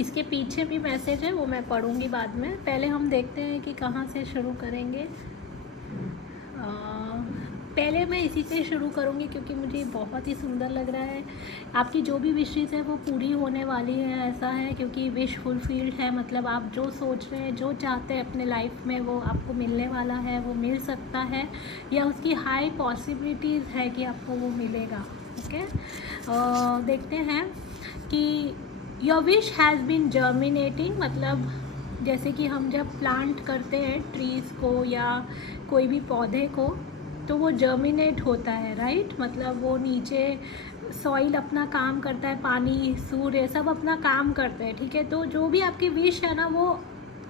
इसके पीछे भी मैसेज है, वो मैं पढ़ूंगी बाद में। पहले हम देखते हैं कि कहाँ से शुरू करेंगे। पहले मैं इसी से शुरू करूँगी क्योंकि मुझे बहुत ही सुंदर लग रहा है। आपकी जो भी विशेज़ है वो पूरी होने वाली है, ऐसा है, क्योंकि विश फुलफिल्ड है। मतलब आप जो सोच रहे हैं, जो चाहते हैं अपने लाइफ में, वो आपको मिलने वाला है, वो मिल सकता है, या उसकी हाई पॉसिबिलिटीज़ है कि आपको वो मिलेगा। ओके, देखते हैं कि your wish has been germinating. मतलब जैसे कि हम जब प्लांट करते हैं ट्रीज़ को या कोई भी पौधे को, तो वो जर्मिनेट होता है, राइट। मतलब वो नीचे सॉइल अपना काम करता है, पानी, सूर्य सब अपना काम करते हैं, ठीक है। तो जो भी आपकी विश है ना, वो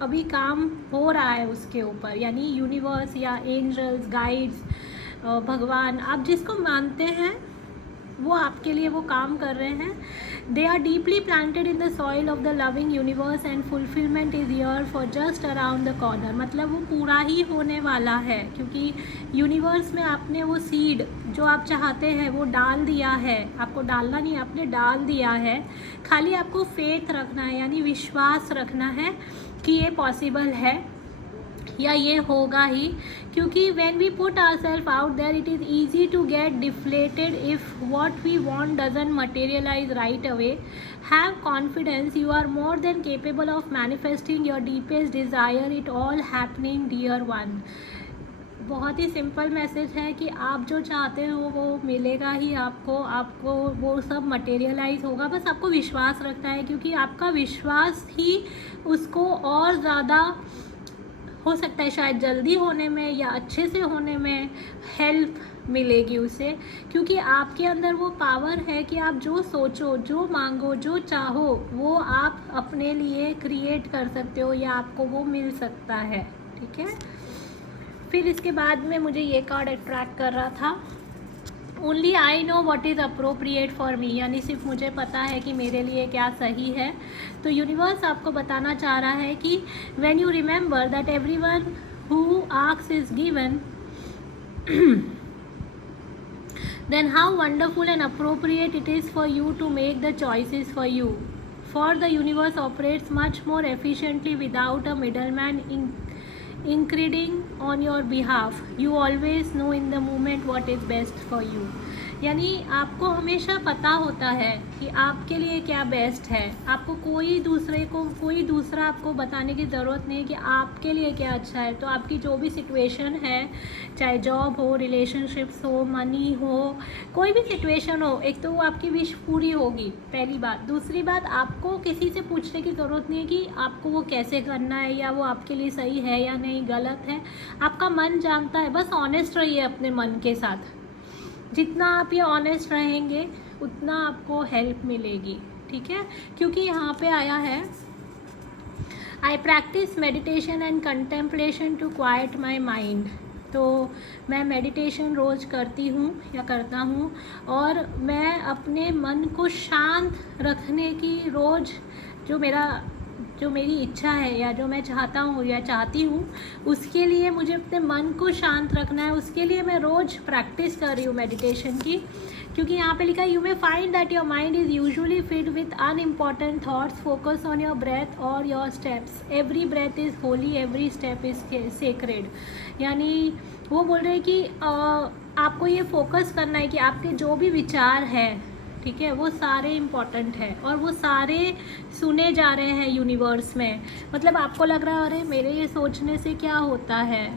अभी काम हो रहा है उसके ऊपर, यानी यूनिवर्स या एंजल्स, गाइड्स, भगवान, आप जिसको मानते हैं वो आपके लिए वो काम कर रहे हैं। They are deeply planted in the soil of the loving universe and fulfilment is here for just around the corner. मतलब वो पूरा ही होने वाला है, क्योंकि यूनिवर्स में आपने वो सीड जो आप चाहते हैं वो डाल दिया है। आपको डालना नहीं, आपने डाल दिया है। खाली आपको फेथ रखना है, यानी विश्वास रखना है कि ये पॉसिबल है या ये होगा ही। क्योंकि when we put ourselves out there it is easy to get deflated if what we want doesn't materialise right away. Have confidence, you are more than capable of manifesting your deepest desire, it all happening dear one. बहुत ही simple message है कि आप जो चाहते हो वो मिलेगा ही आपको वो सब मटेरियलाइज होगा। बस आपको विश्वास रखना है, क्योंकि आपका विश्वास ही उसको और ज़्यादा, हो सकता है शायद जल्दी होने में या अच्छे से होने में हेल्प मिलेगी उसे। क्योंकि आपके अंदर वो पावर है कि आप जो सोचो, जो मांगो, जो चाहो, वो आप अपने लिए क्रिएट कर सकते हो या आपको वो मिल सकता है, ठीक है। फिर इसके बाद में मुझे ये कार्ड अट्रैक्ट कर रहा था, only I know what is appropriate for me, यानी सिर्फ मुझे पता है कि मेरे लिए क्या सही है। तो यूनिवर्स आपको बताना चाह रहा है कि when you remember that everyone who asks is given, then how wonderful and appropriate it is for you to make the choices for you. For the universe operates much more efficiently without a middleman increasing on your behalf. You always know in the moment what is best for you. यानी आपको हमेशा पता होता है कि आपके लिए क्या बेस्ट है। आपको कोई दूसरा आपको बताने की ज़रूरत नहीं कि आपके लिए क्या अच्छा है। तो आपकी जो भी सिचुएशन है, चाहे जॉब हो, रिलेशनशिप्स हो, मनी हो, कोई भी सिचुएशन हो, एक तो वो आपकी विश पूरी होगी, पहली बात। दूसरी बात, आपको किसी से पूछने की ज़रूरत नहीं है कि आपको वो कैसे करना है या वो आपके लिए सही है या नहीं, गलत है। आपका मन जानता है। बस ऑनेस्ट रहिए अपने मन के साथ। जितना आप ये ऑनेस्ट रहेंगे उतना आपको हेल्प मिलेगी, ठीक है। क्योंकि यहाँ पे आया है, I practice meditation and contemplation to quiet my mind. तो मैं मेडिटेशन रोज़ करती हूँ या करता हूँ, और मैं अपने मन को शांत रखने की रोज़ जो मेरा जो मेरी इच्छा है या जो मैं चाहता हूँ या चाहती हूँ, उसके लिए मुझे अपने मन को शांत रखना है। उसके लिए मैं रोज़ प्रैक्टिस कर रही हूँ मेडिटेशन की, क्योंकि यहाँ पे लिखा है you may find that your mind is usually filled with unimportant thoughts, focus on your breath और your steps, every breath is holy, every step is sacred. यानी वो बोल रहे हैं कि आपको ये फोकस करना है कि आपके जो भी विचार है, ठीक है, वो सारे इम्पॉर्टेंट है और वो सारे सुने जा रहे हैं यूनिवर्स में। मतलब आपको लग रहा है अरे मेरे ये सोचने से क्या होता है,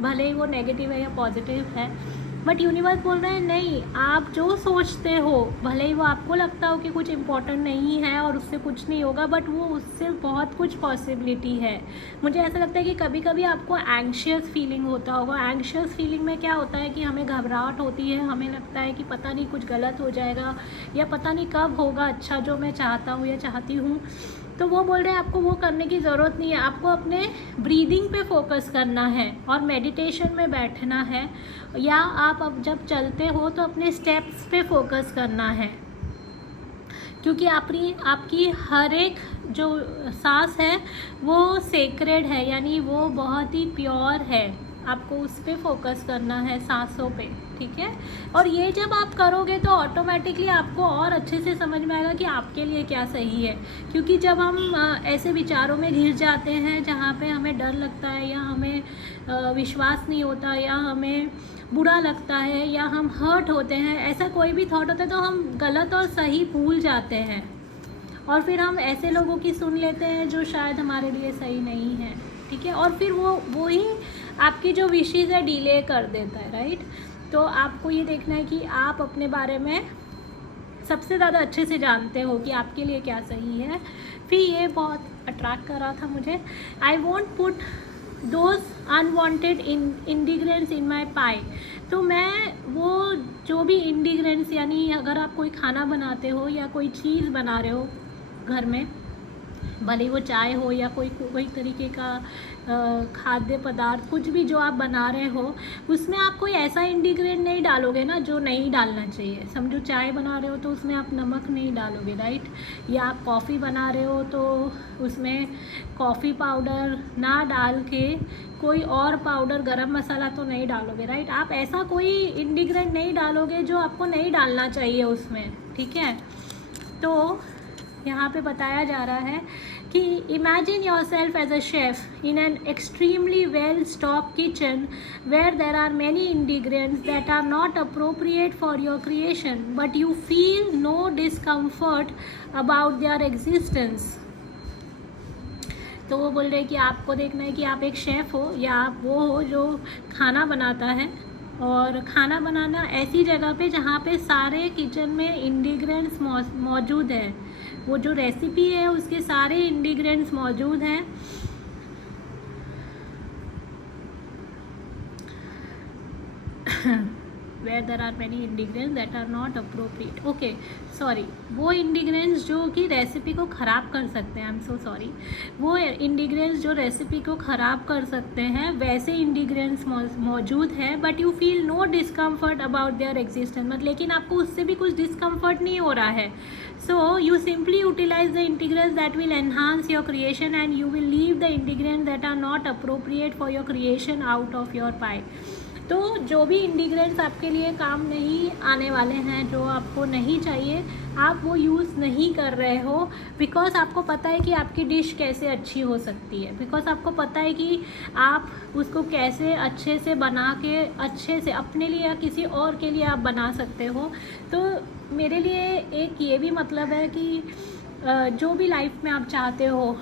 भले ही वो नेगेटिव है या पॉजिटिव है, बट यूनिवर्स बोल रहे हैं नहीं, आप जो सोचते हो, भले ही वो आपको लगता हो कि कुछ इम्पोर्टेंट नहीं है और उससे कुछ नहीं होगा, बट वो उससे बहुत कुछ पॉसिबिलिटी है। मुझे ऐसा लगता है कि कभी कभी आपको एंग्शियस फीलिंग होता होगा। एंग्शियस फीलिंग में क्या होता है कि हमें घबराहट होती है, हमें लगता है कि पता नहीं कुछ गलत हो जाएगा या पता नहीं कब होगा अच्छा जो मैं चाहता हूँ या चाहती हूँ। तो वो बोल रहे हैं आपको वो करने की ज़रूरत नहीं है, आपको अपने ब्रीदिंग पे फोकस करना है और मेडिटेशन में बैठना है, या आप अब जब चलते हो तो अपने स्टेप्स पे फोकस करना है, क्योंकि आपकी हर एक जो सांस है वो सेक्रेड है, यानी वो बहुत ही प्योर है। आपको उस पर फोकस करना है, सांसों पे, ठीक है। और ये जब आप करोगे तो ऑटोमेटिकली आपको और अच्छे से समझ में आएगा कि आपके लिए क्या सही है। क्योंकि जब हम ऐसे विचारों में घिर जाते हैं जहाँ पे हमें डर लगता है या हमें विश्वास नहीं होता या हमें बुरा लगता है या हम हर्ट होते हैं, ऐसा कोई भी थॉट होता है, तो हम गलत और सही भूल जाते हैं और फिर हम ऐसे लोगों की सुन लेते हैं जो शायद हमारे लिए सही नहीं है, ठीक है। और फिर वो ही आपकी जो विशेज़ है डिले कर देता है, राइट। तो आपको ये देखना है कि आप अपने बारे में सबसे ज़्यादा अच्छे से जानते हो कि आपके लिए क्या सही है। फिर ये बहुत अट्रैक्ट कर रहा था मुझे, I won't put those unwanted ingredients in my pie. तो मैं वो जो भी इंडिग्रेंट्स, यानी अगर आप कोई खाना बनाते हो या कोई चीज़ बना रहे हो घर में, भले वो चाय हो या कोई तरीके का खाद्य पदार्थ, कुछ भी जो आप बना रहे हो, उसमें आप कोई ऐसा इंडिग्रेंट नहीं डालोगे ना जो नहीं डालना चाहिए। समझो चाय बना रहे हो तो उसमें आप नमक नहीं डालोगे, राइट। या आप कॉफ़ी बना रहे हो तो उसमें कॉफ़ी पाउडर ना डाल के कोई और पाउडर, गरम मसाला तो नहीं डालोगे, राइट। आप ऐसा कोई इंडिग्रेंट नहीं डालोगे जो आपको नहीं डालना चाहिए उसमें, ठीक है। तो यहाँ पे बताया जा रहा है कि imagine yourself as a chef in an extremely well stock kitchen where there are many ingredients that are not appropriate for your creation but you feel no discomfort about their existence. तो वो बोल रहे हैं कि आपको देखना है कि आप एक शेफ़ हो या आप वो हो जो खाना बनाता है, और खाना बनाना ऐसी जगह पे जहाँ पे सारे किचन में इंडिग्रेंट्स मौजूद हैं, वो जो रेसिपी है उसके सारे इंडिग्रेंट्स मौजूद हैं। where there are many ingredients that are not appropriate, okay, sorry, वो इंडिग्रेंट्स जो कि रेसिपी को ख़राब कर सकते हैं, आई एम सो सॉरी, वो इंडिग्रेंट्स जो रेसिपी को ख़राब कर सकते हैं वैसे इंडिग्रेंट्स मौजूद हैं, but you feel no discomfort about their existence, मतलब लेकिन आपको उससे भी कुछ डिस्कम्फर्ट नहीं हो रहा है। So you simply utilise the ingredients that will enhance your creation and you will leave the ingredients that are not appropriate for your creation out of your pie. तो जो भी इंडिग्रेंट्स आपके लिए काम नहीं आने वाले हैं, जो आपको नहीं चाहिए, आप वो यूज़ नहीं कर रहे हो, बिकॉज आपको पता है कि आपकी डिश कैसे अच्छी हो सकती है, बिकॉज आपको पता है कि आप उसको कैसे अच्छे से बना के अच्छे से अपने लिए या किसी और के लिए आप बना सकते हो। तो मेरे लिए एक ये भी मतलब है कि जो भी लाइफ में आप चाहते हो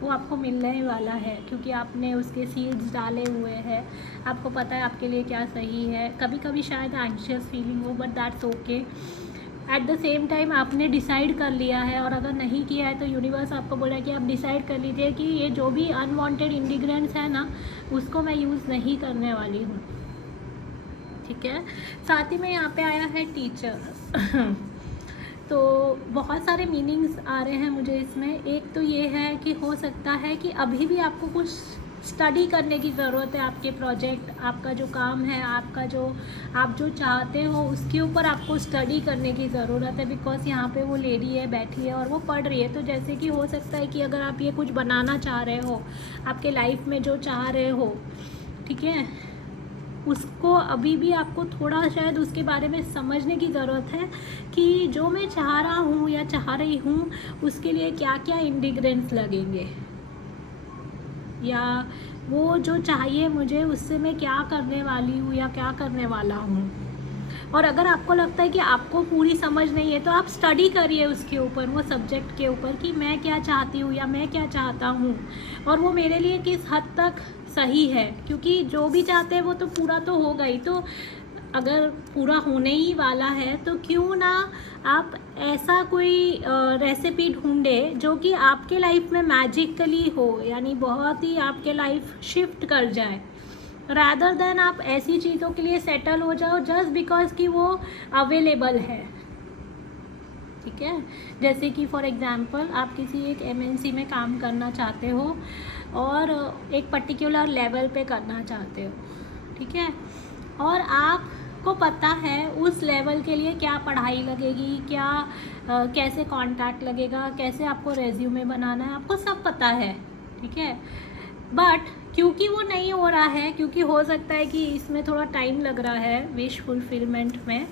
वो आपको मिलने वाला है, क्योंकि आपने उसके सीड्स डाले हुए हैं, आपको पता है आपके लिए क्या सही है। कभी कभी शायद एंग्शियस फीलिंग हो, but that's okay. Eight the same time आपने डिसाइड कर लिया है, और अगर नहीं किया है तो यूनिवर्स आपको बोला है कि आप डिसाइड कर लीजिए कि ये जो भी अनवांटेड इंडिग्रेंट्स है ना, उसको मैं यूज़ नहीं करने वाली हूँ, ठीक है। साथ ही में यहाँ पे आया है टीचर तो बहुत सारे मीनिंग्स आ रहे हैं मुझे इसमें। एक तो ये है कि हो सकता है कि अभी भी आपको कुछ स्टडी करने की ज़रूरत है। आपके प्रोजेक्ट, आपका जो काम है, आपका जो आप जो चाहते हो उसके ऊपर आपको स्टडी करने की ज़रूरत है। बिकॉज यहाँ पे वो लेडी है, बैठी है और वो पढ़ रही है। तो जैसे कि हो सकता है कि अगर आप ये कुछ बनाना चाह रहे हो, आपके लाइफ में जो चाह रहे हो, ठीक है, उसको अभी भी आपको थोड़ा शायद उसके बारे में समझने की ज़रूरत है कि जो मैं चाह रहा हूँ या चाह रही हूँ उसके लिए क्या क्या इंग्रेडिएंट्स लगेंगे, या वो जो चाहिए मुझे उससे मैं क्या करने वाली हूँ या क्या करने वाला हूँ। और अगर आपको लगता है कि आपको पूरी समझ नहीं है तो आप स्टडी करिए उसके ऊपर, वो सब्जेक्ट के ऊपर, कि मैं क्या चाहती हूँ या मैं क्या चाहता हूँ और वो मेरे लिए किस हद तक सही है। क्योंकि जो भी चाहते हैं वो तो पूरा तो होगा ही, तो अगर पूरा होने ही वाला है तो क्यों ना आप ऐसा कोई रेसिपी ढूंढे जो कि आपके लाइफ में मैजिकली हो, यानी बहुत ही आपके लाइफ शिफ्ट कर जाए, रादर देन आप ऐसी चीज़ों के लिए सेटल हो जाओ जस्ट बिकॉज कि वो अवेलेबल है। ठीक है, जैसे कि फॉर एग्जांपल आप किसी एक एमएनसी में काम करना चाहते हो और एक पर्टिकुलर लेवल पे करना चाहते हो, ठीक है, और आपको पता है उस लेवल के लिए क्या पढ़ाई लगेगी, क्या कैसे कॉन्टैक्ट लगेगा, कैसे आपको रेज्यूमे बनाना है, आपको सब पता है, ठीक है। बट क्योंकि वो नहीं हो रहा है, क्योंकि हो सकता है कि इसमें थोड़ा टाइम लग रहा है विश फुलफिलमेंट में,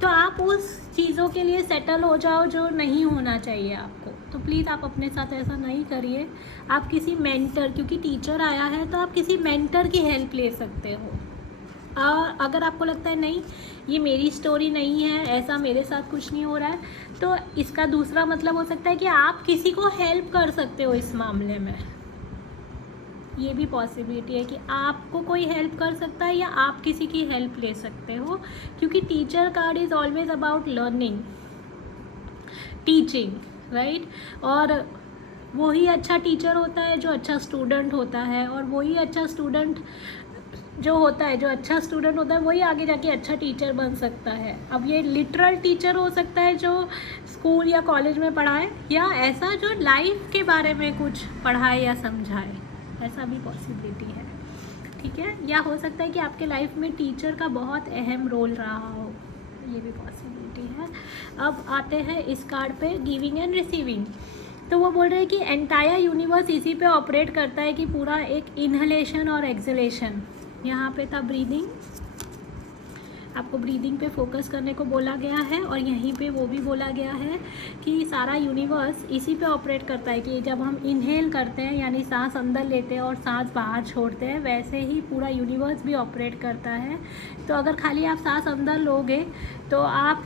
तो आप उस चीज़ों के लिए सेटल हो जाओ जो नहीं होना चाहिए आपको। तो प्लीज़ आप अपने साथ ऐसा नहीं करिए। आप किसी मेंटर, क्योंकि टीचर आया है तो आप किसी मेंटर की हेल्प ले सकते हो। और अगर आपको लगता है नहीं ये मेरी स्टोरी नहीं है, ऐसा मेरे साथ कुछ नहीं हो रहा है, तो इसका दूसरा मतलब हो सकता है कि आप किसी को हेल्प कर सकते हो इस मामले में। ये भी पॉसिबिलिटी है कि आपको कोई हेल्प कर सकता है या आप किसी की हेल्प ले सकते हो, क्योंकि teacher card is always about learning, teaching, right. और वही अच्छा टीचर होता है जो अच्छा स्टूडेंट होता है, और वही अच्छा स्टूडेंट जो होता है, जो अच्छा स्टूडेंट होता है वही आगे जाके अच्छा टीचर बन सकता है। अब ये लिटरल टीचर हो सकता है जो स्कूल या कॉलेज में पढ़ाए, या ऐसा जो लाइफ के बारे में कुछ पढ़ाए या समझाए, ऐसा भी पॉसिबिलिटी है, ठीक है। या हो सकता है कि आपके लाइफ में टीचर का बहुत अहम रोल रहा हो, ये भी पॉसिबिलिटी है। अब आते हैं इस कार्ड पे गिविंग एंड रिसीविंग। तो वो बोल रहे हैं कि एंटायर यूनिवर्स इसी पे ऑपरेट करता है कि पूरा एक इनहलेशन और एक्सलेशन। यहाँ पे था ब्रीदिंग, आपको ब्रीदिंग पे फोकस करने को बोला गया है, और यहीं पे वो भी बोला गया है कि सारा यूनिवर्स इसी पे ऑपरेट करता है कि जब हम इनहेल करते हैं यानी सांस अंदर लेते हैं और सांस बाहर छोड़ते हैं, वैसे ही पूरा यूनिवर्स भी ऑपरेट करता है। तो अगर खाली आप सांस अंदर लोगे तो आप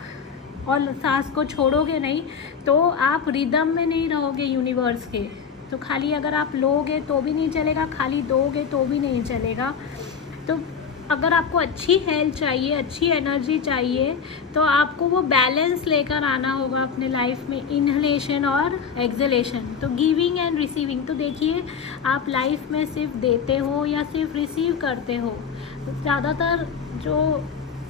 और सांस को छोड़ोगे नहीं तो आप रिदम में नहीं रहोगे यूनिवर्स के। तो खाली अगर आप लोगे तो भी नहीं चलेगा, खाली दोगे तो भी नहीं चलेगा। तो अगर आपको अच्छी हेल्थ चाहिए, अच्छी एनर्जी चाहिए, तो आपको वो बैलेंस लेकर आना होगा अपने लाइफ में, इनहलेशन और एक्सलेशन। तो गिविंग एंड रिसीविंग, तो देखिए आप लाइफ में सिर्फ देते हो या सिर्फ रिसीव करते हो। तो ज़्यादातर जो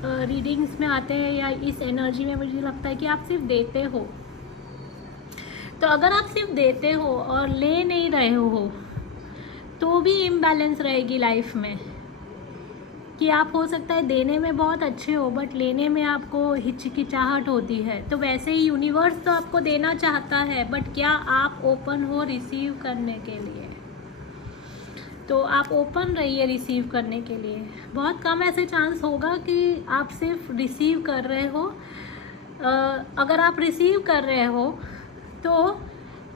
रीडिंग्स में आते हैं या इस एनर्जी में मुझे लगता है कि आप सिर्फ देते हो। तो अगर आप सिर्फ देते हो और ले नहीं रहे हो तो भी इम्बैलेंस रहेगी लाइफ में, कि आप हो सकता है देने में बहुत अच्छे हो बट लेने में आपको हिचकिचाहट होती है। तो वैसे ही यूनिवर्स तो आपको देना चाहता है, बट क्या आप ओपन हो रिसीव करने के लिए? तो आप ओपन रहिए रिसीव करने के लिए। बहुत कम ऐसे चांस होगा कि आप सिर्फ रिसीव कर रहे हो। अगर आप रिसीव कर रहे हो तो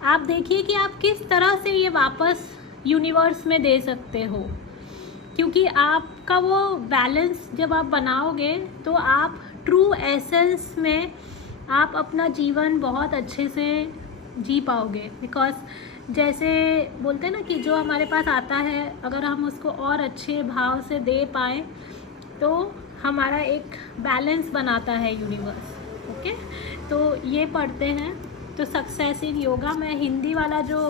आप देखिए कि आप किस तरह से ये वापस यूनिवर्स में दे सकते हो, क्योंकि आपका वो बैलेंस जब आप बनाओगे तो आप ट्रू एसेंस में आप अपना जीवन बहुत अच्छे से जी पाओगे। बिकॉज जैसे बोलते हैं ना कि जो हमारे पास आता है अगर हम उसको और अच्छे भाव से दे पाए तो हमारा एक बैलेंस बनाता है यूनिवर्स। ओके, तो ये पढ़ते हैं। तो सक्सेस इन योगा, मैं हिंदी वाला जो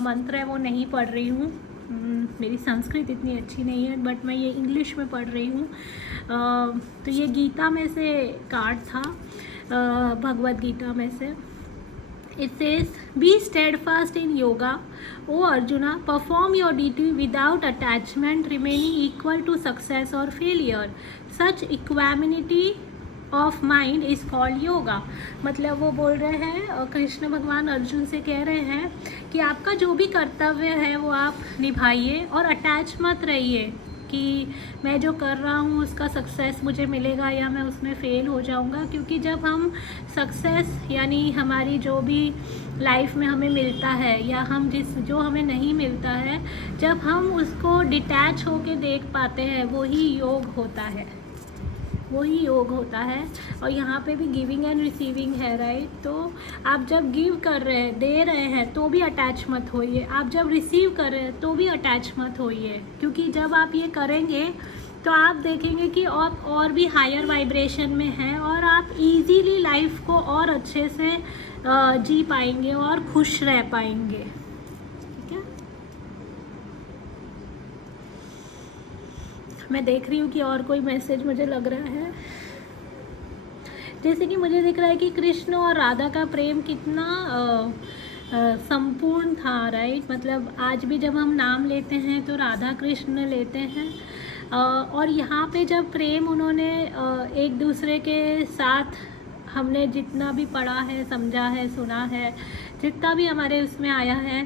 मंत्र है वो नहीं पढ़ रही हूँ, मेरी संस्कृत इतनी अच्छी नहीं है, बट मैं ये इंग्लिश में पढ़ रही हूँ। तो ये गीता में से कार्ड था, भगवद गीता में से। It says, be steadfast in yoga, O Arjuna, perform your duty without attachment, remaining equal to success or failure. Such equanimity of mind is called yoga. मतलब वो बोल रहे हैं, कृष्ण भगवान अर्जुन से कह रहे हैं कि आपका जो भी कर्तव्य है वो आप निभाइए और अटैच मत रहिए कि मैं जो कर रहा हूँ उसका सक्सेस मुझे मिलेगा या मैं उसमें फ़ेल हो जाऊँगा। क्योंकि जब हम सक्सेस यानी हमारी जो भी लाइफ में हमें मिलता है या हम जो हमें नहीं मिलता है, जब हम उसको डिटैच होके देख पाते हैं, वही योग होता है, वही योग होता है। और यहाँ पे भी गिविंग एंड रिसीविंग है, राइट। तो आप जब गिव कर रहे हैं, दे रहे हैं, तो भी अटैच मत होइए। आप जब रिसीव कर रहे हैं तो भी अटैच मत होइए, क्योंकि जब आप ये करेंगे तो आप देखेंगे कि आप और भी हायर वाइब्रेशन में हैं और आप इजीली लाइफ को और अच्छे से जी पाएंगे और खुश रह पाएंगे। ठीक है, मैं देख रही हूँ कि और कोई मैसेज मुझे लग रहा है, जैसे कि मुझे दिख रहा है कि कृष्ण और राधा का प्रेम कितना संपूर्ण था, राइट। मतलब आज भी जब हम नाम लेते हैं तो राधा कृष्ण लेते हैं। और यहाँ पे जब प्रेम उन्होंने एक दूसरे के साथ, हमने जितना भी पढ़ा है, समझा है, सुना है, जितना भी हमारे उसमें आया है,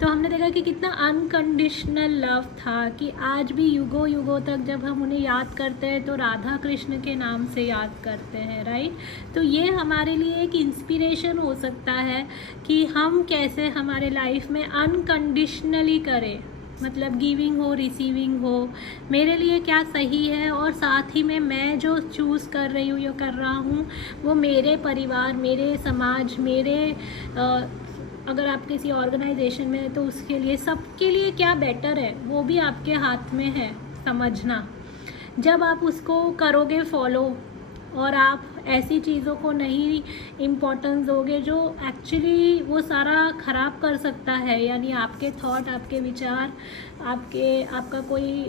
तो हमने देखा कि कितना अनकंडीशनल लव था कि आज भी युगों युगों तक जब हम उन्हें याद करते हैं तो राधा कृष्ण के नाम से याद करते हैं, राइट। तो ये हमारे लिए एक इंस्पिरेशन हो सकता है कि हम कैसे हमारे लाइफ में अनकंडीशनली करें, मतलब गिविंग हो, रिसीविंग हो, मेरे लिए क्या सही है और साथ ही में मैं जो चूज़ कर रही हूँ या कर रहा हूँ वो मेरे परिवार, मेरे समाज, मेरे अगर आप किसी ऑर्गेनाइजेशन में है तो उसके लिए, सबके लिए क्या बेटर है वो भी आपके हाथ में है समझना। जब आप उसको करोगे फॉलो और आप ऐसी चीज़ों को नहीं इम्पोर्टेंस दोगे जो एक्चुअली वो सारा ख़राब कर सकता है, यानी आपके थॉट, आपके विचार, आपका कोई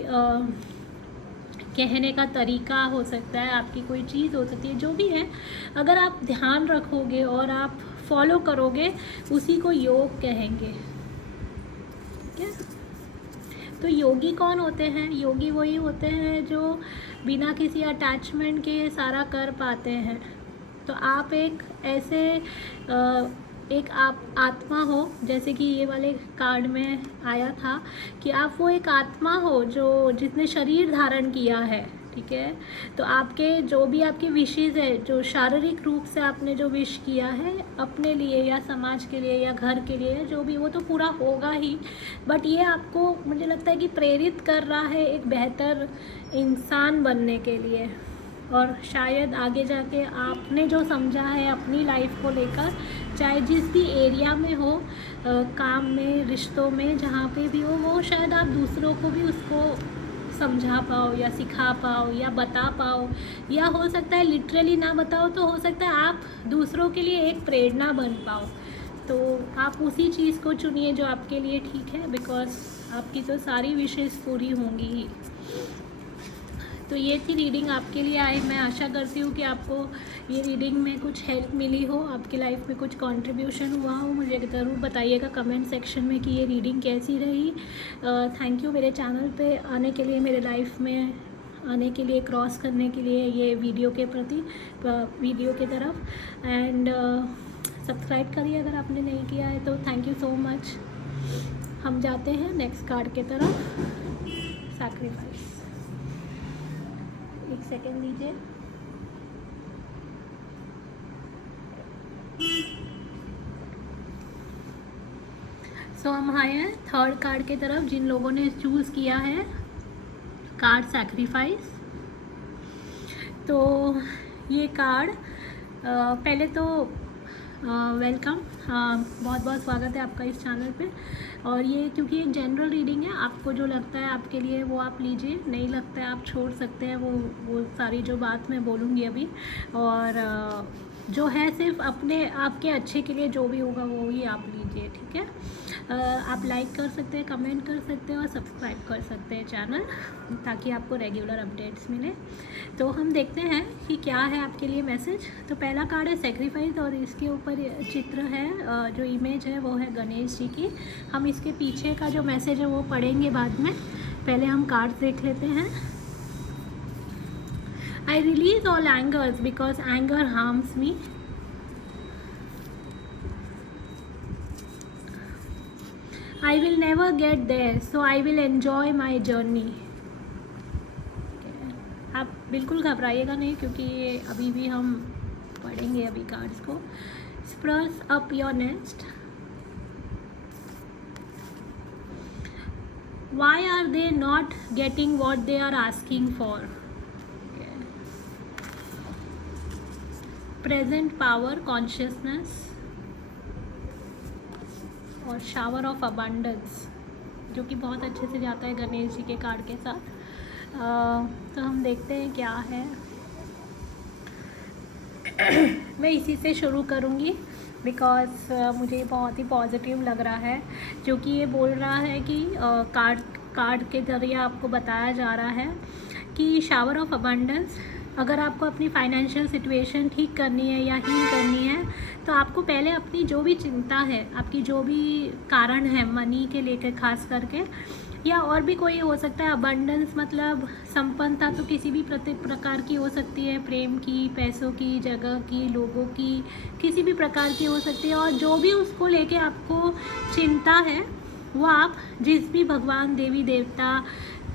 कहने का तरीका हो सकता है, आपकी कोई चीज़ हो सकती है, जो भी है, अगर आप ध्यान रखोगे और आप फॉलो करोगे, उसी को योग कहेंगे। ठीक है, तो योगी कौन होते हैं? योगी वही होते हैं जो बिना किसी अटैचमेंट के सारा कर पाते हैं। तो आप एक ऐसे एक आप आत्मा हो, जैसे कि ये वाले कार्ड में आया था कि आप वो एक आत्मा हो जो जिसने शरीर धारण किया है। ठीक है, तो आपके जो भी आपकी विशेज़ है, जो शारीरिक रूप से आपने जो विश किया है अपने लिए या समाज के लिए या घर के लिए, जो भी, वो तो पूरा होगा ही, बट ये आपको, मुझे लगता है कि प्रेरित कर रहा है एक बेहतर इंसान बनने के लिए। और शायद आगे जाके आपने जो समझा है अपनी लाइफ को लेकर, चाहे जिस भी एरिया में हो, काम में, रिश्तों में, जहाँ पे भी हो, वो शायद आप दूसरों को भी उसको समझा पाओ या सिखा पाओ या बता पाओ, या हो सकता है लिटरली ना बताओ तो हो सकता है आप दूसरों के लिए एक प्रेरणा बन पाओ। तो आप उसी चीज़ को चुनिए जो आपके लिए ठीक है, बिकॉज आपकी तो सारी विशेष पूरी होंगी ही। तो ये थी रीडिंग आपके लिए आई। मैं आशा करती हूँ कि आपको ये रीडिंग में कुछ हेल्प मिली हो, आपकी लाइफ में कुछ कंट्रीब्यूशन हुआ हो। मुझे ज़रूर बताइएगा कमेंट सेक्शन में कि ये रीडिंग कैसी रही। थैंक यू मेरे चैनल पे आने के लिए, मेरे लाइफ में आने के लिए, क्रॉस करने के लिए ये वीडियो के प्रति, वीडियो के तरफ। एंड सब्सक्राइब करिए अगर आपने नहीं किया है तो। Thank you so much. हम जाते हैं नेक्स्ट कार्ड के तरफ, सैक्रिफाइस। एक सेकेंड दीजिए। सो हम आए हैं थर्ड कार्ड की तरफ, जिन लोगों ने चूज़ किया है कार्ड सैक्रिफाइस। तो ये कार्ड पहले तो वेलकम, बहुत बहुत स्वागत है आपका इस चैनल पे। और ये क्योंकि एक जनरल रीडिंग है, आपको जो लगता है आपके लिए वो आप लीजिए, नहीं लगता है आप छोड़ सकते हैं। वो सारी जो बात मैं बोलूँगी अभी, और जो है सिर्फ अपने आपके अच्छे के लिए जो भी होगा वो ही आप लीजिए। ठीक है, आप लाइक कर सकते हैं, कमेंट कर सकते हैं और सब्सक्राइब कर सकते हैं चैनल, ताकि आपको रेगुलर अपडेट्स मिले। तो हम देखते हैं कि क्या है आपके लिए मैसेज। तो पहला कार्ड है सेक्रीफाइस और इसके ऊपर चित्र है, जो इमेज है वो है गणेश जी की। हम इसके पीछे का जो मैसेज है वो पढ़ेंगे बाद में, पहले हम कार्ड देख लेते हैं। I release all angers because anger harms me. I will never get there, so I will enjoy my journey. आप बिल्कुल घबराइएगा नहीं, क्योंकि ये अभी भी हम पढ़ेंगे अभी कार्ड्स को। Spruce up your nest. Why are they not getting what they are asking for? Present power consciousness और शावर ऑफ अबंडेंस, जो कि बहुत अच्छे से जाता है गणेश जी के कार्ड के साथ। तो हम देखते हैं क्या है। मैं इसी से शुरू करूँगी बिकॉज़ मुझे बहुत ही पॉजिटिव लग रहा है, जो कि ये बोल रहा है कि कार्ड के ज़रिए आपको बताया जा रहा है कि शावर ऑफ अबंडेंस, अगर आपको अपनी फाइनेंशियल सिचुएशन ठीक करनी है या हील करनी है, तो आपको पहले अपनी जो भी चिंता है, आपकी जो भी कारण है मनी के लेकर खास करके, या और भी कोई हो सकता है। अबंडेंस मतलब संपन्नता तो किसी भी प्रकार की हो सकती है, प्रेम की, पैसों की, जगह की, लोगों की, किसी भी प्रकार की हो सकती है। और जो भी उसको लेके आपको चिंता है, वो आप जिस भी भगवान, देवी देवता,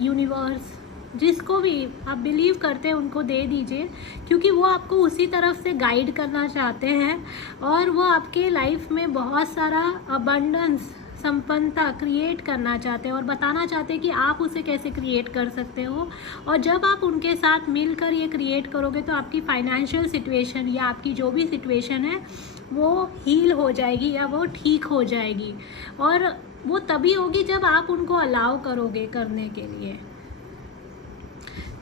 यूनिवर्स, जिसको भी आप बिलीव करते हैं उनको दे दीजिए, क्योंकि वो आपको उसी तरफ से गाइड करना चाहते हैं और वो आपके लाइफ में बहुत सारा अबंडेंस, संपन्नता क्रिएट करना चाहते हैं और बताना चाहते हैं कि आप उसे कैसे क्रिएट कर सकते हो। और जब आप उनके साथ मिलकर ये क्रिएट करोगे तो आपकी फाइनेंशियल सिचुएशन या आपकी जो भी सिचुएशन है वो हील हो जाएगी या वो ठीक हो जाएगी। और वो तभी होगी जब आप उनको अलाउ करोगे करने के लिए।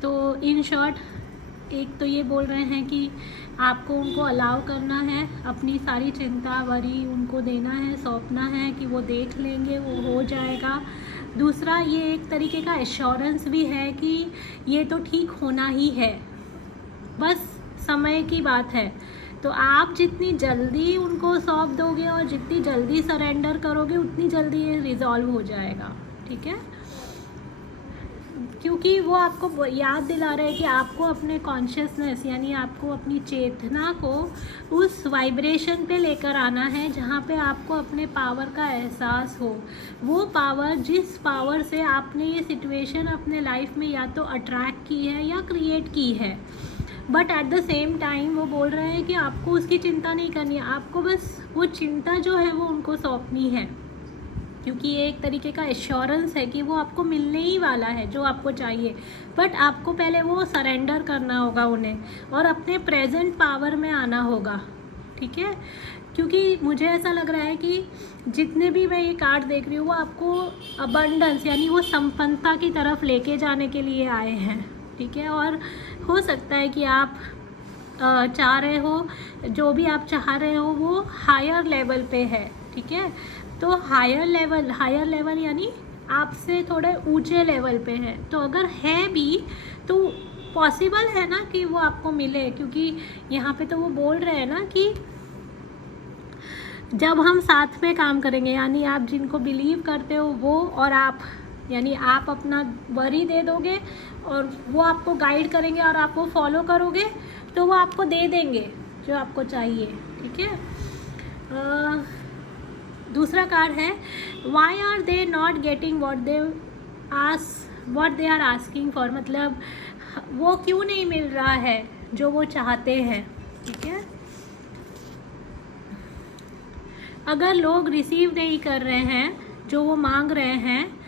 तो इन शॉर्ट, एक तो ये बोल रहे हैं कि आपको उनको अलाउ करना है, अपनी सारी चिंता वरी उनको देना है, सौंपना है कि वो देख लेंगे, वो हो जाएगा। दूसरा, ये एक तरीके का एश्योरेंस भी है कि ये तो ठीक होना ही है, बस समय की बात है। तो आप जितनी जल्दी उनको सौंप दोगे और जितनी जल्दी सरेंडर करोगे, उतनी जल्दी ये रिजॉल्व हो जाएगा, ठीक है। क्योंकि वो आपको याद दिला रहे हैं कि आपको अपने कॉन्शियसनेस, यानी आपको अपनी चेतना को उस वाइब्रेशन पे लेकर आना है जहाँ पे आपको अपने पावर का एहसास हो। वो पावर, जिस पावर से आपने ये सिचुएशन अपने लाइफ में या तो अट्रैक्ट की है या क्रिएट की है। But at the same time वो बोल रहे हैं कि आपको उसकी चिंता नहीं करनी है, आपको बस वो चिंता जो है वो उनको सौंपनी है, क्योंकि ये एक तरीके का एश्योरेंस है कि वो आपको मिलने ही वाला है जो आपको चाहिए। बट आपको पहले वो सरेंडर करना होगा उन्हें और अपने प्रेजेंट पावर में आना होगा, ठीक है। क्योंकि मुझे ऐसा लग रहा है कि जितने भी मैं ये कार्ड देख रही हूँ वो आपको अबंडेंस, यानी वो संपन्नता की तरफ लेके जाने के लिए आए हैं, ठीक है। और हो सकता है कि आप चाह रहे हो, जो भी आप चाह रहे हो वो हायर लेवल पे है, ठीक है। तो हायर लेवल यानी आपसे थोड़े ऊंचे लेवल पे है। तो अगर है भी तो पॉसिबल है ना कि वो आपको मिले, क्योंकि यहाँ पे तो वो बोल रहे हैं ना कि जब हम साथ में काम करेंगे, यानी आप जिनको बिलीव करते हो वो और आप, यानी आप अपना वरी दे दोगे और वो आपको गाइड करेंगे और आप वो फॉलो करोगे, तो वो आपको दे देंगे जो आपको चाहिए, ठीक है। दूसरा कार्ड है why are they not getting what they are asking for, मतलब वो क्यों नहीं मिल रहा है जो वो चाहते हैं, ठीक है। अगर लोग रिसीव नहीं कर रहे हैं जो वो मांग रहे हैं,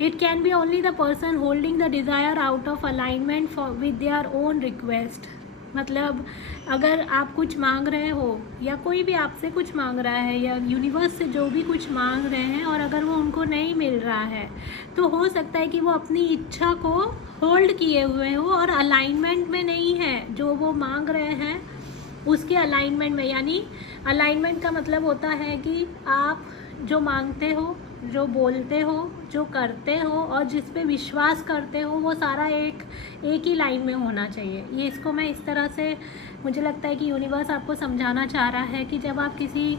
it can be only the person holding the desire out of alignment for with their own request. मतलब अगर आप कुछ मांग रहे हो या कोई भी आपसे कुछ मांग रहा है या यूनिवर्स से जो भी कुछ मांग रहे हैं, और अगर वो उनको नहीं मिल रहा है, तो हो सकता है कि वो अपनी इच्छा को होल्ड किए हुए हो और अलाइनमेंट में नहीं है जो वो मांग रहे हैं उसके अलाइनमेंट में। यानी अलाइनमेंट का मतलब होता है कि आप जो मांगते हो जो बोलते हो, जो करते हो और जिस पे विश्वास करते हो, वो सारा एक ही लाइन में होना चाहिए। ये इसको मैं इस तरह से, मुझे लगता है कि यूनिवर्स आपको समझाना चाह रहा है कि जब आप किसी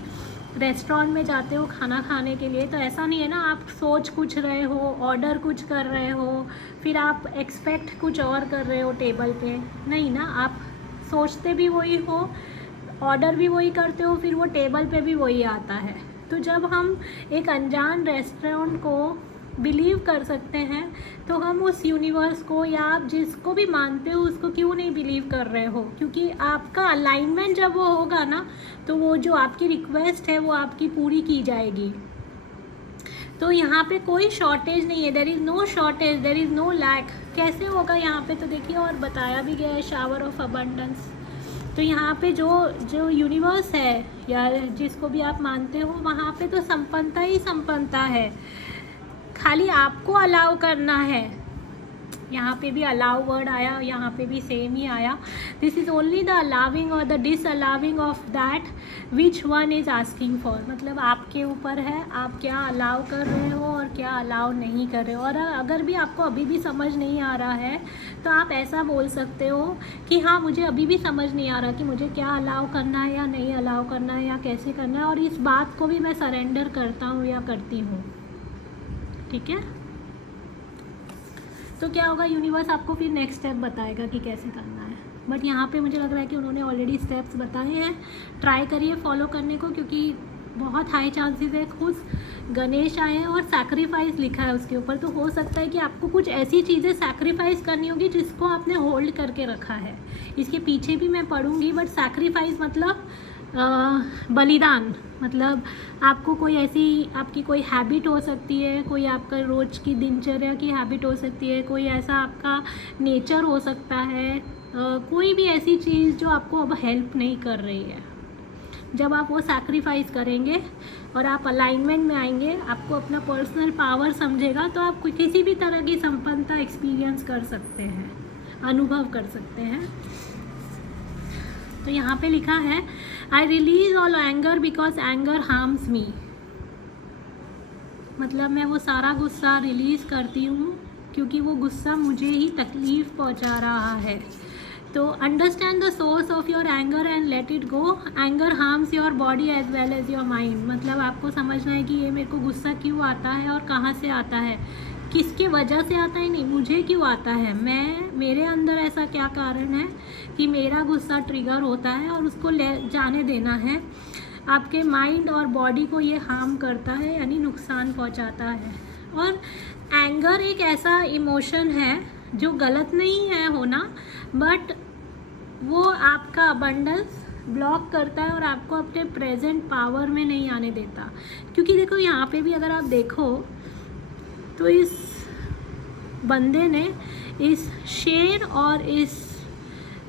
रेस्टोरेंट में जाते हो खाना खाने के लिए, तो ऐसा नहीं है ना आप सोच कुछ रहे हो, ऑर्डर कुछ कर रहे हो, फिर आप एक्सपेक्ट कुछ और कर रहे हो टेबल पे। नहीं ना, आप सोचते भी वही हो, ऑर्डर भी वही करते हो, फिर वो टेबल पे भी वही आता है। तो जब हम एक अनजान रेस्टोरेंट को बिलीव कर सकते हैं, तो हम उस यूनिवर्स को या आप जिसको भी मानते हो उसको क्यों नहीं बिलीव कर रहे हो? क्योंकि आपका अलाइनमेंट जब वो होगा ना, तो वो जो आपकी रिक्वेस्ट है वो आपकी पूरी की जाएगी। तो यहाँ पे कोई शॉर्टेज नहीं है, there is no shortage, there is no lack. कैसे होगा यहाँ पे? तो देखिए, और बताया भी गया है, शावर ऑफ अबंडेंस। तो यहाँ पे जो यूनिवर्स है या जिसको भी आप मानते हो, वहाँ पे तो संपन्नता ही संपन्नता है, खाली आपको अलाउ करना है। यहाँ पे भी अलाउ वर्ड आया, यहाँ पे भी सेम ही आया। This is only the allowing और the disallowing of that which one is asking for. मतलब आपके ऊपर है, आप क्या अलाउ कर रहे हो और क्या अलाउ नहीं कर रहे हो। और अगर भी आपको अभी भी समझ नहीं आ रहा है, तो आप ऐसा बोल सकते हो कि हाँ, मुझे अभी भी समझ नहीं आ रहा कि मुझे क्या अलाउ करना है या नहीं अलाउ करना है या कैसे करना है, और इस बात को भी मैं सरेंडर करता हूँ या करती हूँ। ठीक है, तो क्या होगा, यूनिवर्स आपको फिर नेक्स्ट स्टेप बताएगा कि कैसे करना है। बट यहाँ पे मुझे लग रहा है कि उन्होंने ऑलरेडी स्टेप्स बताए हैं। ट्राई करिए फॉलो करने को, क्योंकि बहुत हाई चांसेस है खुद गणेश आए हैं और सैक्रिफाइस लिखा है उसके ऊपर। तो हो सकता है कि आपको कुछ ऐसी चीज़ें सैक्रिफाइस करनी होगी जिसको आपने होल्ड करके रखा है। इसके पीछे भी मैं पढ़ूंगी, बट सैक्रिफाइस मतलब बलिदान। मतलब आपको कोई ऐसी आपकी कोई हैबिट हो सकती है, कोई आपका रोज़ की दिनचर्या की हैबिट हो सकती है, कोई ऐसा आपका नेचर हो सकता है, कोई भी ऐसी चीज़ जो आपको अब हेल्प नहीं कर रही है। जब आप वो सैक्रिफाइस करेंगे और आप अलाइनमेंट में आएंगे, आपको अपना पर्सनल पावर समझेगा, तो आप किसी भी तरह की संपन्नता एक्सपीरियंस कर सकते हैं, अनुभव कर सकते हैं। तो यहाँ पे लिखा है, I release all anger because anger harms me. मतलब मैं वो सारा गुस्सा रिलीज़ करती हूँ क्योंकि वो गुस्सा मुझे ही तकलीफ़ पहुँचा रहा है। तो understand the source of your anger and let it go. Anger harms your body as well as your mind. मतलब आपको समझना है कि ये मेरे को गुस्सा क्यों आता है और कहाँ से आता है, किसके वजह से आता है, नहीं मुझे क्यों आता है, मेरे अंदर ऐसा क्या कारण है कि मेरा गुस्सा ट्रिगर होता है, और उसको ले जाने देना है। आपके माइंड और बॉडी को ये हार्म करता है, यानी नुकसान पहुंचाता है। और एंगर एक ऐसा इमोशन है जो गलत नहीं है होना, बट वो आपका अबंडेंस ब्लॉक करता है और आपको अपने प्रेजेंट पावर में नहीं आने देता। क्योंकि देखो यहाँ पे भी अगर आप देखो तो इस बंदे ने इस शेर और इस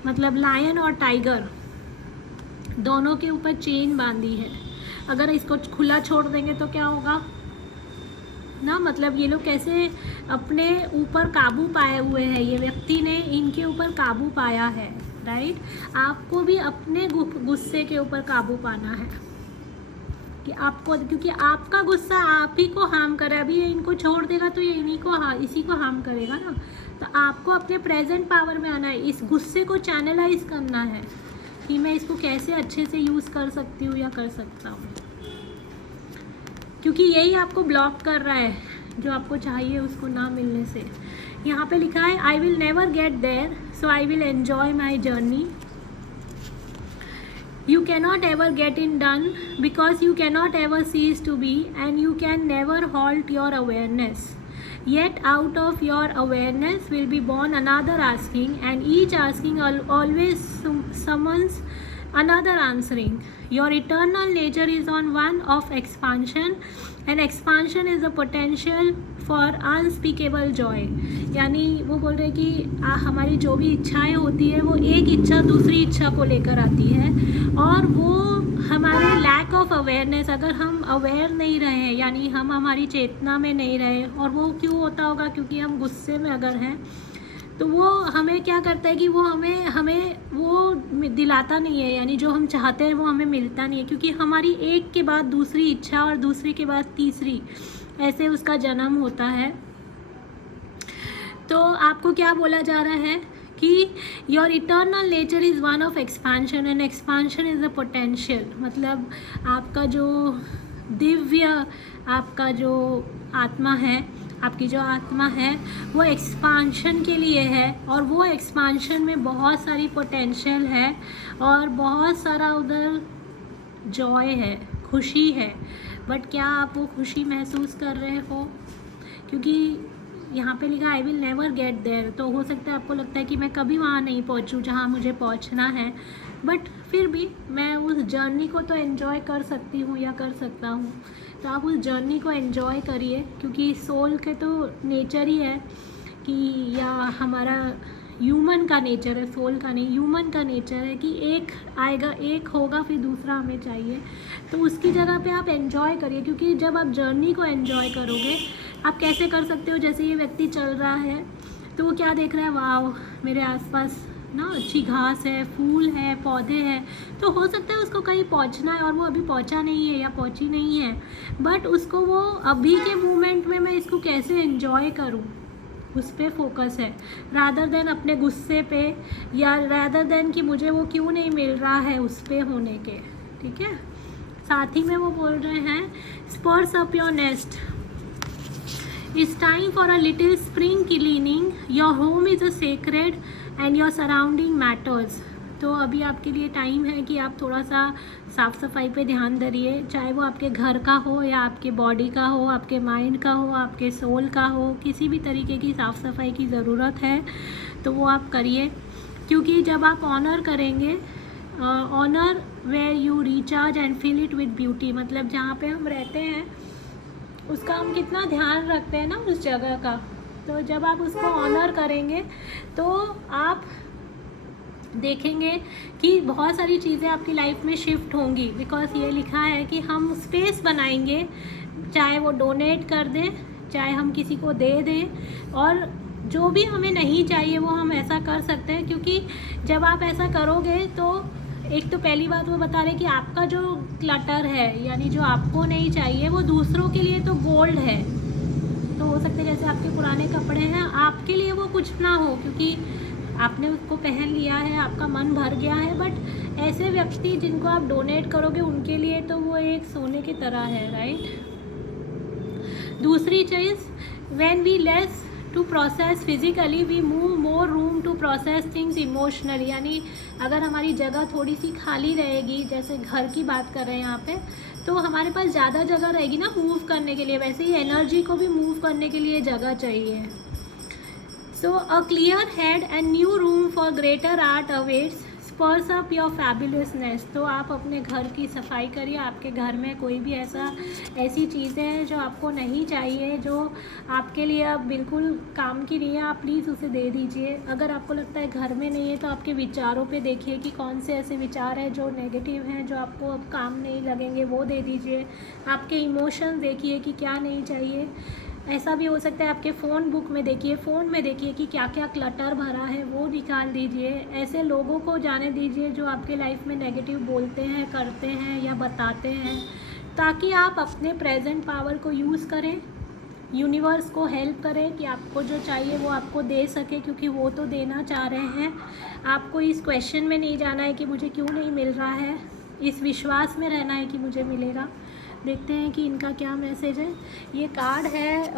मतलब लायन और टाइगर दोनों के ऊपर चेन बांधी है। अगर इसको खुला छोड़ देंगे तो क्या होगा ना, मतलब ये लोग कैसे अपने ऊपर काबू पाए हुए हैं, ये व्यक्ति ने इनके ऊपर काबू पाया है, राइट। आपको भी अपने गुस्से के ऊपर काबू पाना है कि आपको, क्योंकि आपका गुस्सा आप ही को हार्म कर रहा है। अभी ये इनको छोड़ देगा तो ये इसी को हार्म करेगा ना। तो आपको अपने प्रेजेंट पावर में आना है, इस गुस्से को चैनलाइज करना है कि मैं इसको कैसे अच्छे से यूज़ कर सकती हूँ या कर सकता हूँ, क्योंकि यही आपको ब्लॉक कर रहा है जो आपको चाहिए उसको ना मिलने से। यहाँ पे लिखा है, I will never get there so I will enjoy my journey. You cannot ever get it done because you cannot ever cease to be, and you can never halt your awareness. Yet out of your awareness will be born another asking, and each asking always summons another answering. Your eternal nature is on one of expansion, and expansion is the potential for unspeakable joy. यानी वो बोल रहे कि हमारी जो भी इच्छाएं होती है वो एक इच्छा दूसरी इच्छा को लेकर आती है, और वो हमारे लैक ऑफ अवेयरनेस, अगर हम अवेयर नहीं रहे यानी हम हमारी चेतना में नहीं रहे, और वो क्यों होता होगा क्योंकि हम गुस्से में अगर हैं, तो वो हमें क्या करता है कि वो हमें वो दिलाता नहीं है, यानी जो हम चाहते हैं वो हमें मिलता नहीं है, क्योंकि हमारी एक के बाद दूसरी इच्छा और दूसरी के बाद तीसरी ऐसे उसका जन्म होता है। तो आपको क्या बोला जा रहा है कि your eternal nature is one of expansion and expansion is a potential. मतलब आपका जो दिव्य, आपका जो आत्मा है, आपकी जो आत्मा है वो एक्सपांशन के लिए है, और वो एक्सपांशन में बहुत सारी पोटेंशियल है और बहुत सारा उधर जॉय है, खुशी है। बट क्या आप वो खुशी महसूस कर रहे हो? क्योंकि यहाँ पे लिखा I will never get there, तो हो सकता है आपको लगता है कि मैं कभी वहाँ नहीं पहुँचूँ जहाँ मुझे पहुँचना है, बट फिर भी मैं उस जर्नी को तो एन्जॉय कर सकती हूँ या कर सकता हूँ। तो आप उस जर्नी को एन्जॉय करिए, क्योंकि सोल के तो नेचर ही है कि, या हमारा ह्यूमन का नेचर है, सोल का नहीं, ह्यूमन का नेचर है कि एक आएगा, एक होगा, फिर दूसरा हमें चाहिए। तो उसकी जगह पे आप एन्जॉय करिए, क्योंकि जब आप जर्नी को एन्जॉय करोगे, आप कैसे कर सकते हो, जैसे ये व्यक्ति चल रहा है तो वो क्या देख रहा है, वाह मेरे आसपास ना अच्छी घास है, फूल है, पौधे हैं, तो हो सकता है उसको कहीं पहुंचना है और वो अभी पहुंचा नहीं है या पहुंची नहीं है, बट उसको वो अभी के मोमेंट में मैं इसको कैसे एंजॉय करूं, उस पर फोकस है, रादर देन अपने गुस्से पे, या रादर देन कि मुझे वो क्यों नहीं मिल रहा है उस पे होने के। ठीक है, साथ ही में वो बोल रहे हैं spruce up your nest, it's time for a little spring cleaning, your home is a sacred and your surrounding matters. तो अभी आपके लिए टाइम है कि आप थोड़ा सा साफ़ सफाई पे ध्यान दीजिए, चाहे वो आपके घर का हो या आपके बॉडी का हो, आपके माइंड का हो, आपके सोल का हो, किसी भी तरीके की साफ़ सफाई की ज़रूरत है तो वो आप करिए। क्योंकि जब आप ऑनर करेंगे, honour where you recharge and fill it with beauty, मतलब जहाँ पे हम रहते हैं उसका हम कितना ध्यान रखते हैं ना उस जगह का, तो जब आप उसको ऑनर करेंगे तो आप देखेंगे कि बहुत सारी चीज़ें आपकी लाइफ में शिफ्ट होंगी। बिकॉज ये लिखा है कि हम स्पेस बनाएंगे, चाहे वो डोनेट कर दें, चाहे हम किसी को दे दें, और जो भी हमें नहीं चाहिए वो हम ऐसा कर सकते हैं। क्योंकि जब आप ऐसा करोगे तो एक तो पहली बात वो बता रहे कि आपका जो क्लटर है, यानी जो आपको नहीं चाहिए, वो दूसरों के लिए तो गोल्ड है। तो हो सकता है जैसे आपके पुराने कपड़े हैं, आपके लिए वो कुछ ना हो क्योंकि आपने उसको पहन लिया है, आपका मन भर गया है, बट ऐसे व्यक्ति जिनको आप डोनेट करोगे उनके लिए तो वो एक सोने की तरह है, राइट। दूसरी चीज़, when we less to process physically we move more room to process things emotionally, यानी अगर हमारी जगह थोड़ी सी खाली रहेगी, जैसे घर की बात कर रहे हैं यहाँ पे, तो हमारे पास ज़्यादा जगह रहेगी ना मूव करने के लिए, वैसे ही एनर्जी को भी मूव करने के लिए जगह चाहिए। So a clear head and new room for greater art awaits, spruce up your fabulousness. तो आप अपने घर की सफाई करिए, आपके घर में कोई भी ऐसी चीज़ें हैं जो आपको नहीं चाहिए, जो आपके लिए अब बिल्कुल काम की नहीं है, आप प्लीज़ उसे दे दीजिए। अगर आपको लगता है घर में नहीं है तो आपके विचारों पे देखिए कि कौन से ऐसे विचार हैं जो नेगेटिव हैं, जो आपको अब काम नहीं लगेंगे, वो दे दीजिए। आपके इमोशंस देखिए कि क्या नहीं चाहिए। ऐसा भी हो सकता है आपके फ़ोन बुक में देखिए, फ़ोन में देखिए कि क्या क्या क्लटर भरा है, वो निकाल दीजिए। ऐसे लोगों को जाने दीजिए जो आपके लाइफ में नेगेटिव बोलते हैं, करते हैं या बताते हैं, ताकि आप अपने प्रेजेंट पावर को यूज़ करें, यूनिवर्स को हेल्प करें कि आपको जो चाहिए वो आपको दे सके, क्योंकि वो तो देना चाह रहे हैं। आपको इस क्वेश्चन में नहीं जाना है कि मुझे क्यों नहीं मिल रहा है, इस विश्वास में रहना है कि मुझे मिलेगा। देखते हैं कि इनका क्या मैसेज है। ये कार्ड है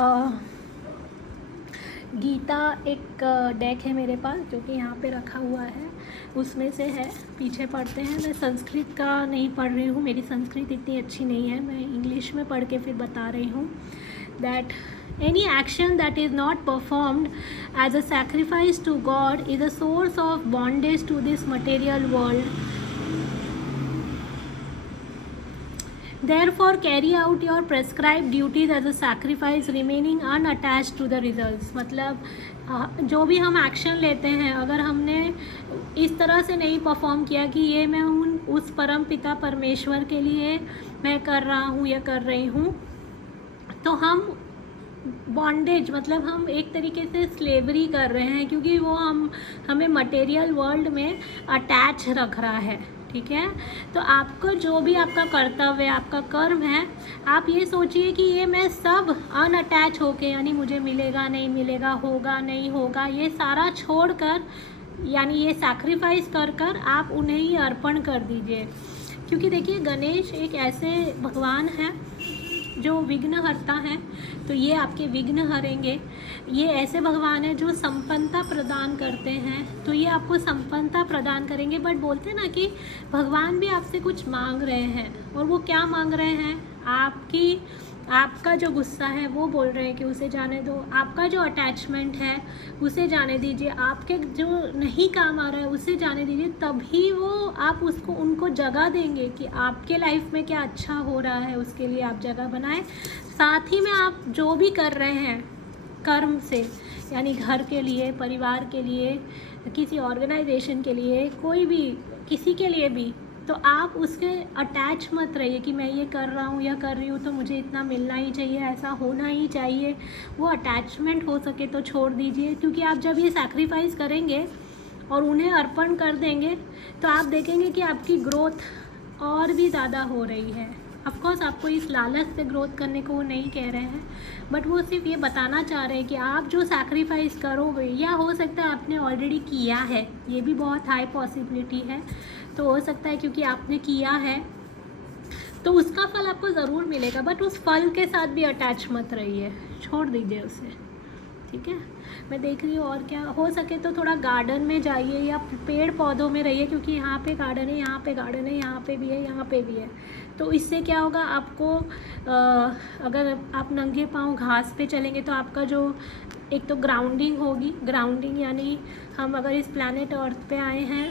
गीता, एक डेक है मेरे पास जो कि यहाँ पे रखा हुआ है, उसमें से है, पीछे पढ़ते हैं। मैं संस्कृत का नहीं पढ़ रही हूँ, मेरी संस्कृत इतनी अच्छी नहीं है, मैं इंग्लिश में पढ़ के फिर बता रही हूँ। That any action that is not performed as a sacrifice to God is a source of bondage to this material world. Therefore carry out your prescribed duties as a sacrifice, remaining unattached to the results. मतलब जो भी हम action लेते हैं, अगर हमने इस तरह से नहीं परफॉर्म किया कि ये मैं उस परम पिता परमेश्वर के लिए मैं कर रहा हूँ या कर रही हूँ, तो हम बॉन्डेज, मतलब हम एक तरीके से स्लेवरी कर रहे हैं, क्योंकि वो हमें मटेरियल वर्ल्ड में अटैच रख रहा है। ठीक है। तो आपको जो भी आपका कर्तव्य, आपका कर्म है, आप ये सोचिए कि ये मैं सब अनअटैच होके, यानी मुझे मिलेगा नहीं मिलेगा, होगा नहीं होगा, ये सारा छोड़कर, यानी ये सैक्रिफाइस कर कर आप उन्हें ही अर्पण कर दीजिए। क्योंकि देखिए गणेश एक ऐसे भगवान हैं जो विघ्न हरता है, तो ये आपके विघ्न हरेंगे। ये ऐसे भगवान हैं जो संपन्नता प्रदान करते हैं, तो ये आपको संपन्नता प्रदान करेंगे। बट बोलते हैं ना कि भगवान भी आपसे कुछ मांग रहे हैं, और वो क्या मांग रहे हैं? आपका जो गुस्सा है वो बोल रहे हैं कि उसे जाने दो, आपका जो अटैचमेंट है उसे जाने दीजिए, आपके जो नहीं काम आ रहा है उसे जाने दीजिए। तभी वो आप उनको जगह देंगे कि आपके लाइफ में क्या अच्छा हो रहा है, उसके लिए आप जगह बनाएं। साथ ही में आप जो भी कर रहे हैं कर्म से, यानी घर के लिए, परिवार के लिए, किसी ऑर्गेनाइजेशन के लिए, कोई भी किसी के लिए भी, तो आप उसके अटैच मत रहिए कि मैं ये कर रहा हूँ या कर रही हूँ तो मुझे इतना मिलना ही चाहिए, ऐसा होना ही चाहिए। वो अटैचमेंट हो सके तो छोड़ दीजिए। क्योंकि आप जब ये सैक्रिफाइस करेंगे और उन्हें अर्पण कर देंगे, तो आप देखेंगे कि आपकी ग्रोथ और भी ज़्यादा हो रही है। ऑफ कोर्स आपको इस लालच से ग्रोथ करने को वो नहीं कह रहे हैं, बट वो सिर्फ ये बताना चाह रहे हैं कि आप जो सैक्रिफाइस करोगे, या हो सकता है आपने ऑलरेडी किया है, ये भी बहुत हाई पॉसिबिलिटी है। तो हो सकता है क्योंकि आपने किया है तो उसका फल आपको ज़रूर मिलेगा, बट उस फल के साथ भी अटैच मत रहिए, छोड़ दीजिए उसे। ठीक है, मैं देख रही हूँ और क्या हो सके तो थोड़ा गार्डन में जाइए या पेड़ पौधों में रहिए, क्योंकि यहाँ पे गार्डन है, यहाँ पे गार्डन है, यहाँ पे भी है, यहाँ पे भी है। तो इससे क्या होगा, आपको अगर आप नंगे पाँव घास पे चलेंगे तो आपका जो एक तो ग्राउंडिंग होगी, ग्राउंडिंग यानी हम अगर इस प्लैनेट अर्थ पे आए हैं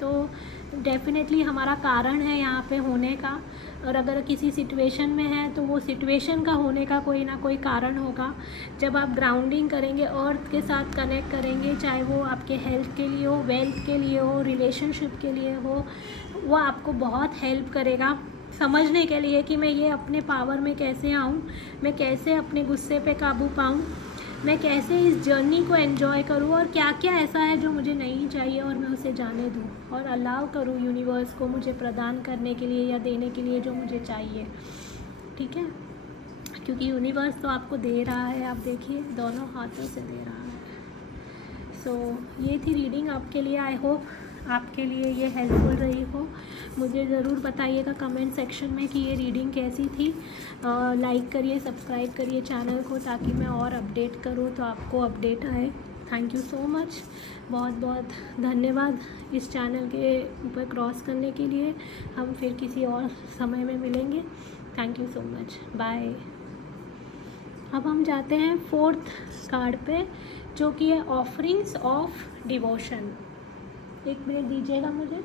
तो डेफिनेटली हमारा कारण है यहाँ पे होने का, और अगर किसी सिचुएशन में है तो वो सिचुएशन का होने का कोई ना कोई कारण होगा। जब आप ग्राउंडिंग करेंगे, अर्थ के साथ कनेक्ट करेंगे, चाहे वो आपके हेल्थ के लिए हो, वेल्थ के लिए हो, रिलेशनशिप के लिए हो, वो आपको बहुत हेल्प करेगा समझने के लिए कि मैं ये अपने पावर में कैसे आऊँ, मैं कैसे अपने गुस्से पे काबू पाऊँ, मैं कैसे इस जर्नी को एंजॉय करूँ, और क्या क्या ऐसा है जो मुझे नहीं चाहिए और मैं उसे जाने दूँ और अलाउ करूँ यूनिवर्स को मुझे प्रदान करने के लिए या देने के लिए जो मुझे चाहिए। ठीक है, क्योंकि यूनिवर्स तो आपको दे रहा है, आप देखिए दोनों हाथों से दे रहा है। सो ये थी रीडिंग आपके लिए। आई होप आपके लिए ये हेल्पफुल रही हो। मुझे ज़रूर बताइएगा कमेंट सेक्शन में कि ये रीडिंग कैसी थी। लाइक करिए, सब्सक्राइब करिए चैनल को, ताकि मैं और अपडेट करूँ तो आपको अपडेट आए। थैंक यू सो मच, बहुत बहुत धन्यवाद इस चैनल के ऊपर क्रॉस करने के लिए। हम फिर किसी और समय में मिलेंगे। Thank you so much, bye. अब हम जाते हैं 4th कार्ड पे, जो कि है ऑफरिंग्स ऑफ डिवोशन। एक मिनट दीजिएगा मुझे।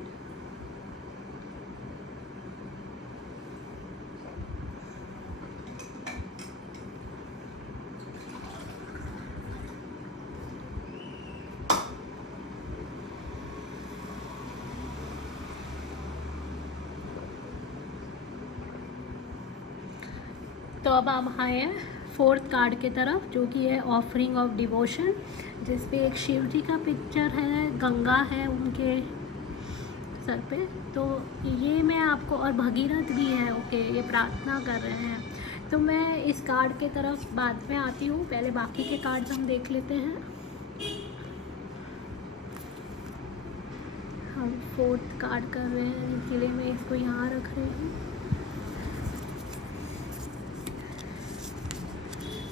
तो अब हम आए हैं 4th कार्ड के तरफ, जो कि है ऑफरिंग ऑफ डिवोशन, जिस पे एक शिव जी का पिक्चर है, गंगा है उनके सर पे। तो ये मैं आपको, और भगीरथ भी है, ओके, ये प्रार्थना कर रहे हैं। तो मैं इस कार्ड के तरफ बाद में आती हूँ, पहले बाकी के कार्ड्स हम देख लेते हैं। हम 4th कार्ड कर रहे हैं, इसलिए मैं इसको यहाँ रख रही हूँ।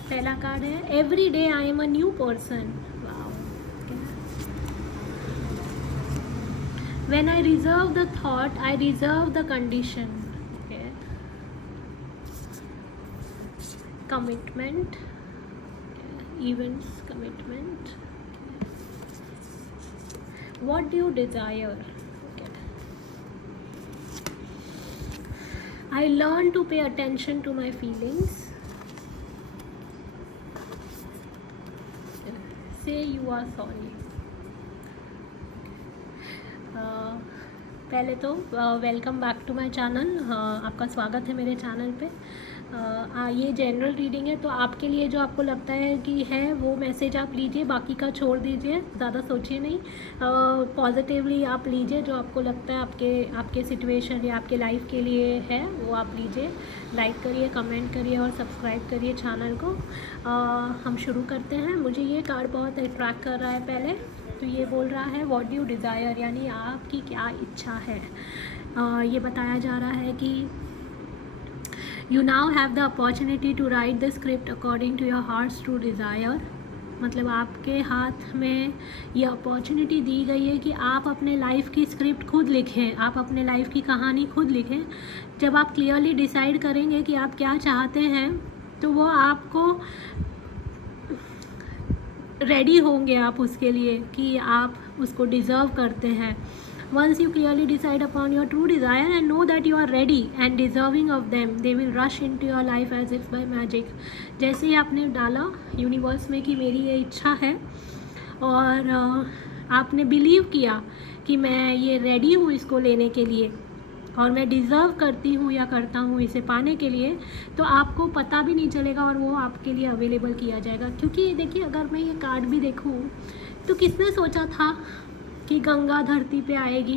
पहला कार्ड है every day I am a new person. When I reserve the thought, I reserve the condition. Okay. Commitment, okay. Events, commitment. Okay. What do you desire? Okay. I learn to pay attention to my feelings. Say you are sorry. पहले तो welcome back to my channel, आपका स्वागत है मेरे channel पे। ये general reading है, तो आपके लिए जो आपको लगता है कि है वो मैसेज आप लीजिए, बाकी का छोड़ दीजिए, ज़्यादा सोचिए नहीं। पॉजिटिवली आप लीजिए, जो आपको लगता है आपके सिचुएशन या आपके लाइफ के लिए है वो आप लीजिए। लाइक करिए, कमेंट करिए और सब्सक्राइब करिए चैनल को। हम शुरू करते हैं। मुझे ये कार्ड बहुत अट्रैक्ट कर रहा है। पहले तो ये बोल रहा है व्हाट डू यू डिज़ायर, यानी आपकी क्या इच्छा है। ये बताया जा रहा है कि You now have the opportunity to write the script according to your heart's true desire। मतलब आपके हाथ में ये अपॉर्चुनिटी दी गई है कि आप अपने लाइफ की स्क्रिप्ट खुद लिखें, आप अपने लाइफ की कहानी खुद लिखें। जब आप क्लियरली डिसाइड करेंगे कि आप क्या चाहते हैं, तो वो आपको रेडी होंगे आप उसके लिए कि आप उसको डिज़र्व करते हैं। Once you clearly decide upon your true desire and know that you are ready and deserving of them, they will rush into your life as if by magic। जैसे ही आपने डाला यूनिवर्स में कि मेरी ये इच्छा है और आपने बिलीव किया कि मैं ये रेडी हूँ इसको लेने के लिए और मैं डिज़र्व करती हूँ या करता हूँ इसे पाने के लिए, तो आपको पता भी नहीं चलेगा और वो आपके लिए अवेलेबल किया जाएगा। क्योंकि देखिए, अगर मैं ये कार्ड भी देखूँ तो किसने सोचा था कि गंगा धरती पे आएगी,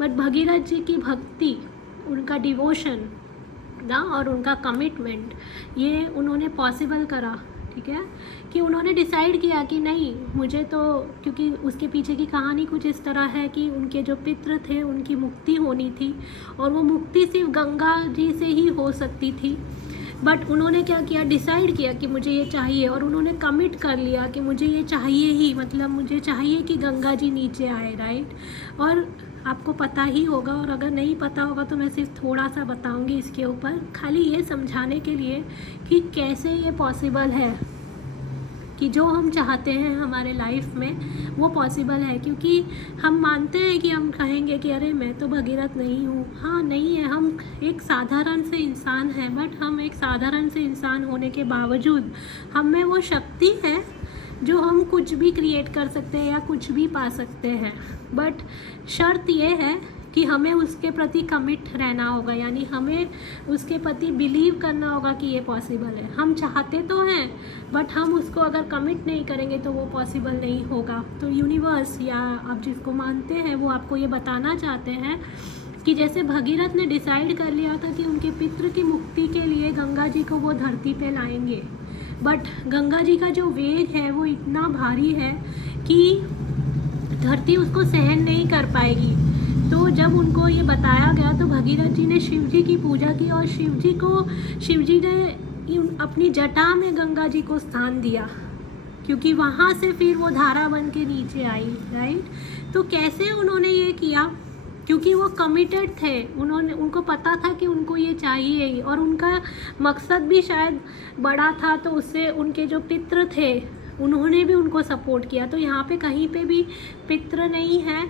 बट भगीरथ जी की भक्ति, उनका डिवोशन ना और उनका कमिटमेंट, ये उन्होंने पॉसिबल करा। ठीक है, कि उन्होंने डिसाइड किया कि नहीं, मुझे तो, क्योंकि उसके पीछे की कहानी कुछ इस तरह है कि उनके जो पितृ थे उनकी मुक्ति होनी थी और वो मुक्ति सिर्फ गंगा जी से ही हो सकती थी। बट उन्होंने क्या किया, डिसाइड किया कि मुझे ये चाहिए और उन्होंने कमिट कर लिया कि मुझे ये चाहिए ही, मतलब मुझे चाहिए कि गंगा जी नीचे आए, राइट। और आपको पता ही होगा, और अगर नहीं पता होगा तो मैं सिर्फ थोड़ा सा बताऊंगी इसके ऊपर, खाली ये समझाने के लिए कि कैसे ये पॉसिबल है कि जो हम चाहते हैं हमारे लाइफ में वो पॉसिबल है। क्योंकि हम मानते हैं कि हम कहेंगे कि अरे मैं तो भगीरथ नहीं हूँ। हाँ, नहीं है, हम एक साधारण से इंसान हैं, बट हम एक साधारण से इंसान होने के बावजूद हम में वो शक्ति है जो हम कुछ भी क्रिएट कर सकते हैं या कुछ भी पा सकते हैं। बट शर्त ये है कि हमें उसके प्रति कमिट रहना होगा, यानी हमें उसके प्रति बिलीव करना होगा कि ये पॉसिबल है। हम चाहते तो हैं, बट हम उसको अगर कमिट नहीं करेंगे तो वो पॉसिबल नहीं होगा। तो यूनिवर्स या आप जिसको मानते हैं वो आपको ये बताना चाहते हैं कि जैसे भगीरथ ने डिसाइड कर लिया था कि उनके पितृ की मुक्ति के लिए गंगा जी को वो धरती पे लाएंगे, बट गंगा जी का जो वेग है वो इतना भारी है कि धरती उसको सहन नहीं कर पाएगी। तो जब उनको ये बताया गया तो भगीरथ जी ने शिव जी की पूजा की और शिव जी ने अपनी जटा में गंगा जी को स्थान दिया, क्योंकि वहाँ से फिर वो धारा बन के नीचे आई, राइट। तो कैसे उन्होंने ये किया, क्योंकि वो कमिटेड थे, उनको पता था कि उनको ये चाहिए ही, और उनका मकसद भी शायद बड़ा था। तो उससे उनके जो पितृ थे उन्होंने भी उनको सपोर्ट किया। तो यहाँ पे कहीं पे भी पितृ नहीं है,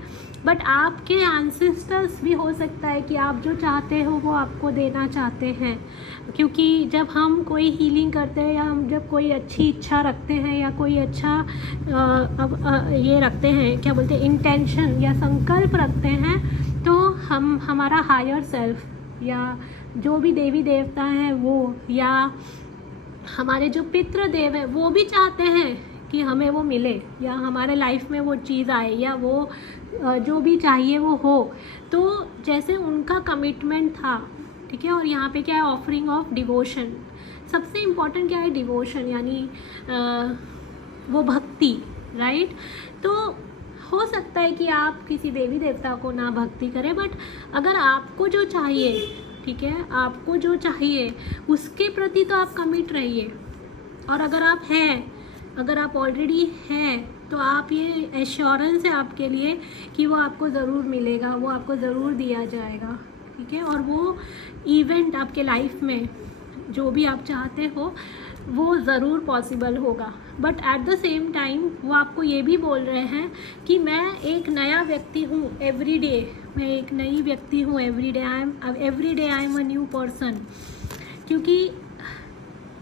बट आपके एंसेस्टर्स भी हो सकता है कि आप जो चाहते हो वो आपको देना चाहते हैं। क्योंकि जब हम कोई हीलिंग करते हैं या हम जब कोई अच्छी इच्छा रखते हैं या कोई अच्छा ये रखते हैं, क्या बोलते हैं, इंटेंशन या संकल्प रखते हैं, तो हमारा हायर सेल्फ या जो भी देवी देवता हैं वो, या हमारे जो पितृदेव हैं, वो भी चाहते हैं कि हमें वो मिले या हमारे लाइफ में वो चीज़ आए या वो जो भी चाहिए वो हो। तो जैसे उनका कमिटमेंट था, ठीक है। और यहाँ पे क्या है, ऑफरिंग ऑफ डिवोशन। सबसे इम्पॉर्टेंट क्या है, डिवोशन, यानी वो भक्ति, राइट। तो हो सकता है कि आप किसी देवी देवता को ना भक्ति करें, बट अगर आपको जो चाहिए, ठीक है, आपको जो चाहिए उसके प्रति तो आप कमिट रहिए। और अगर आप हैं, अगर आप ऑलरेडी हैं, तो आप ये एश्योरेंस है आपके लिए कि वो आपको ज़रूर मिलेगा, वो आपको ज़रूर दिया जाएगा, ठीक है। और वो इवेंट आपके लाइफ में जो भी आप चाहते हो वो ज़रूर पॉसिबल होगा। But at the same time वो आपको ये भी बोल रहे हैं कि मैं एक नया व्यक्ति हूँ एवरी डे, मैं एक नई व्यक्ति हूँ every day I am a new person. क्योंकि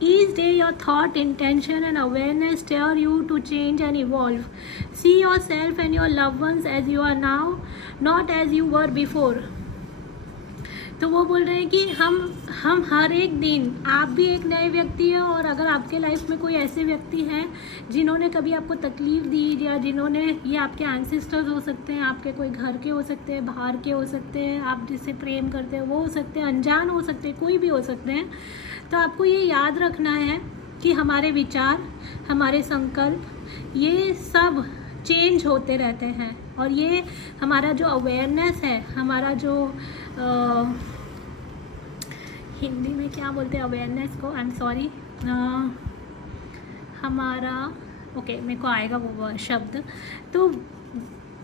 each day your thought, intention and awareness stir you to change and evolve. See yourself and your loved ones as you are now, not as you were before. तो वो बोल रहे हैं कि हम हर एक दिन, आप भी एक नए व्यक्ति हैं, और अगर आपके लाइफ में कोई ऐसे व्यक्ति हैं जिन्होंने कभी आपको तकलीफ़ दी, या जिन्होंने, ये आपके एंसेस्टर्स हो सकते हैं, आपके कोई घर के हो सकते हैं, बाहर के हो सकते हैं, आप जिससे प्रेम करते हैं वो हो सकते हैं, अनजान हो सकते हैं, कोई भी हो सकते हैं। तो आपको ये याद रखना है कि हमारे विचार, हमारे संकल्प, ये सब चेंज होते रहते हैं, और ये हमारा जो अवेयरनेस है, हमारा जो हिंदी में क्या बोलते हैं अवेयरनेस को, आई एम सॉरी, हमारा, ओके मेरे को आएगा वो शब्द। तो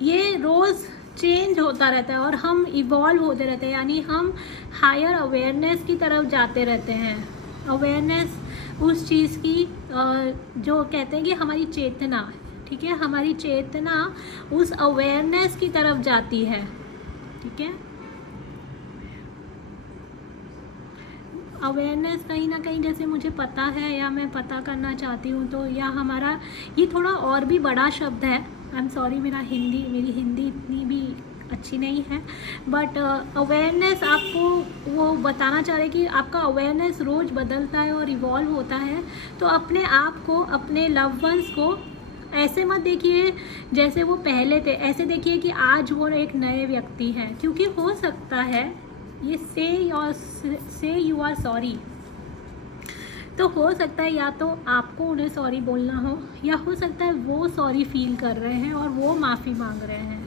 ये रोज़ चेंज होता रहता है और हम इवॉल्व होते रहते हैं, यानी हम हायर अवेयरनेस की तरफ जाते रहते हैं। अवेयरनेस उस चीज़ की जो कहते हैं कि हमारी चेतना, ठीक है, हमारी चेतना उस अवेयरनेस की तरफ जाती है, ठीक है। अवेयरनेस कहीं ना कहीं, जैसे मुझे पता है या मैं पता करना चाहती हूँ, तो या हमारा, ये थोड़ा और भी बड़ा शब्द है, आई एम सॉरी, मेरी हिंदी इतनी भी अच्छी नहीं है, बट अवेयरनेस आपको वो बताना चाह रहे कि आपका अवेयरनेस रोज़ बदलता है और इवॉल्व होता है। तो अपने आप को, अपने लव वंस को ऐसे मत देखिए जैसे वो पहले थे, ऐसे देखिए कि आज वो एक नए व्यक्ति हैं, क्योंकि हो सकता है ये से यू आर सॉरी, तो हो सकता है या तो आपको उन्हें सॉरी बोलना हो, या हो सकता है वो सॉरी फील कर रहे हैं और वो माफ़ी मांग रहे हैं।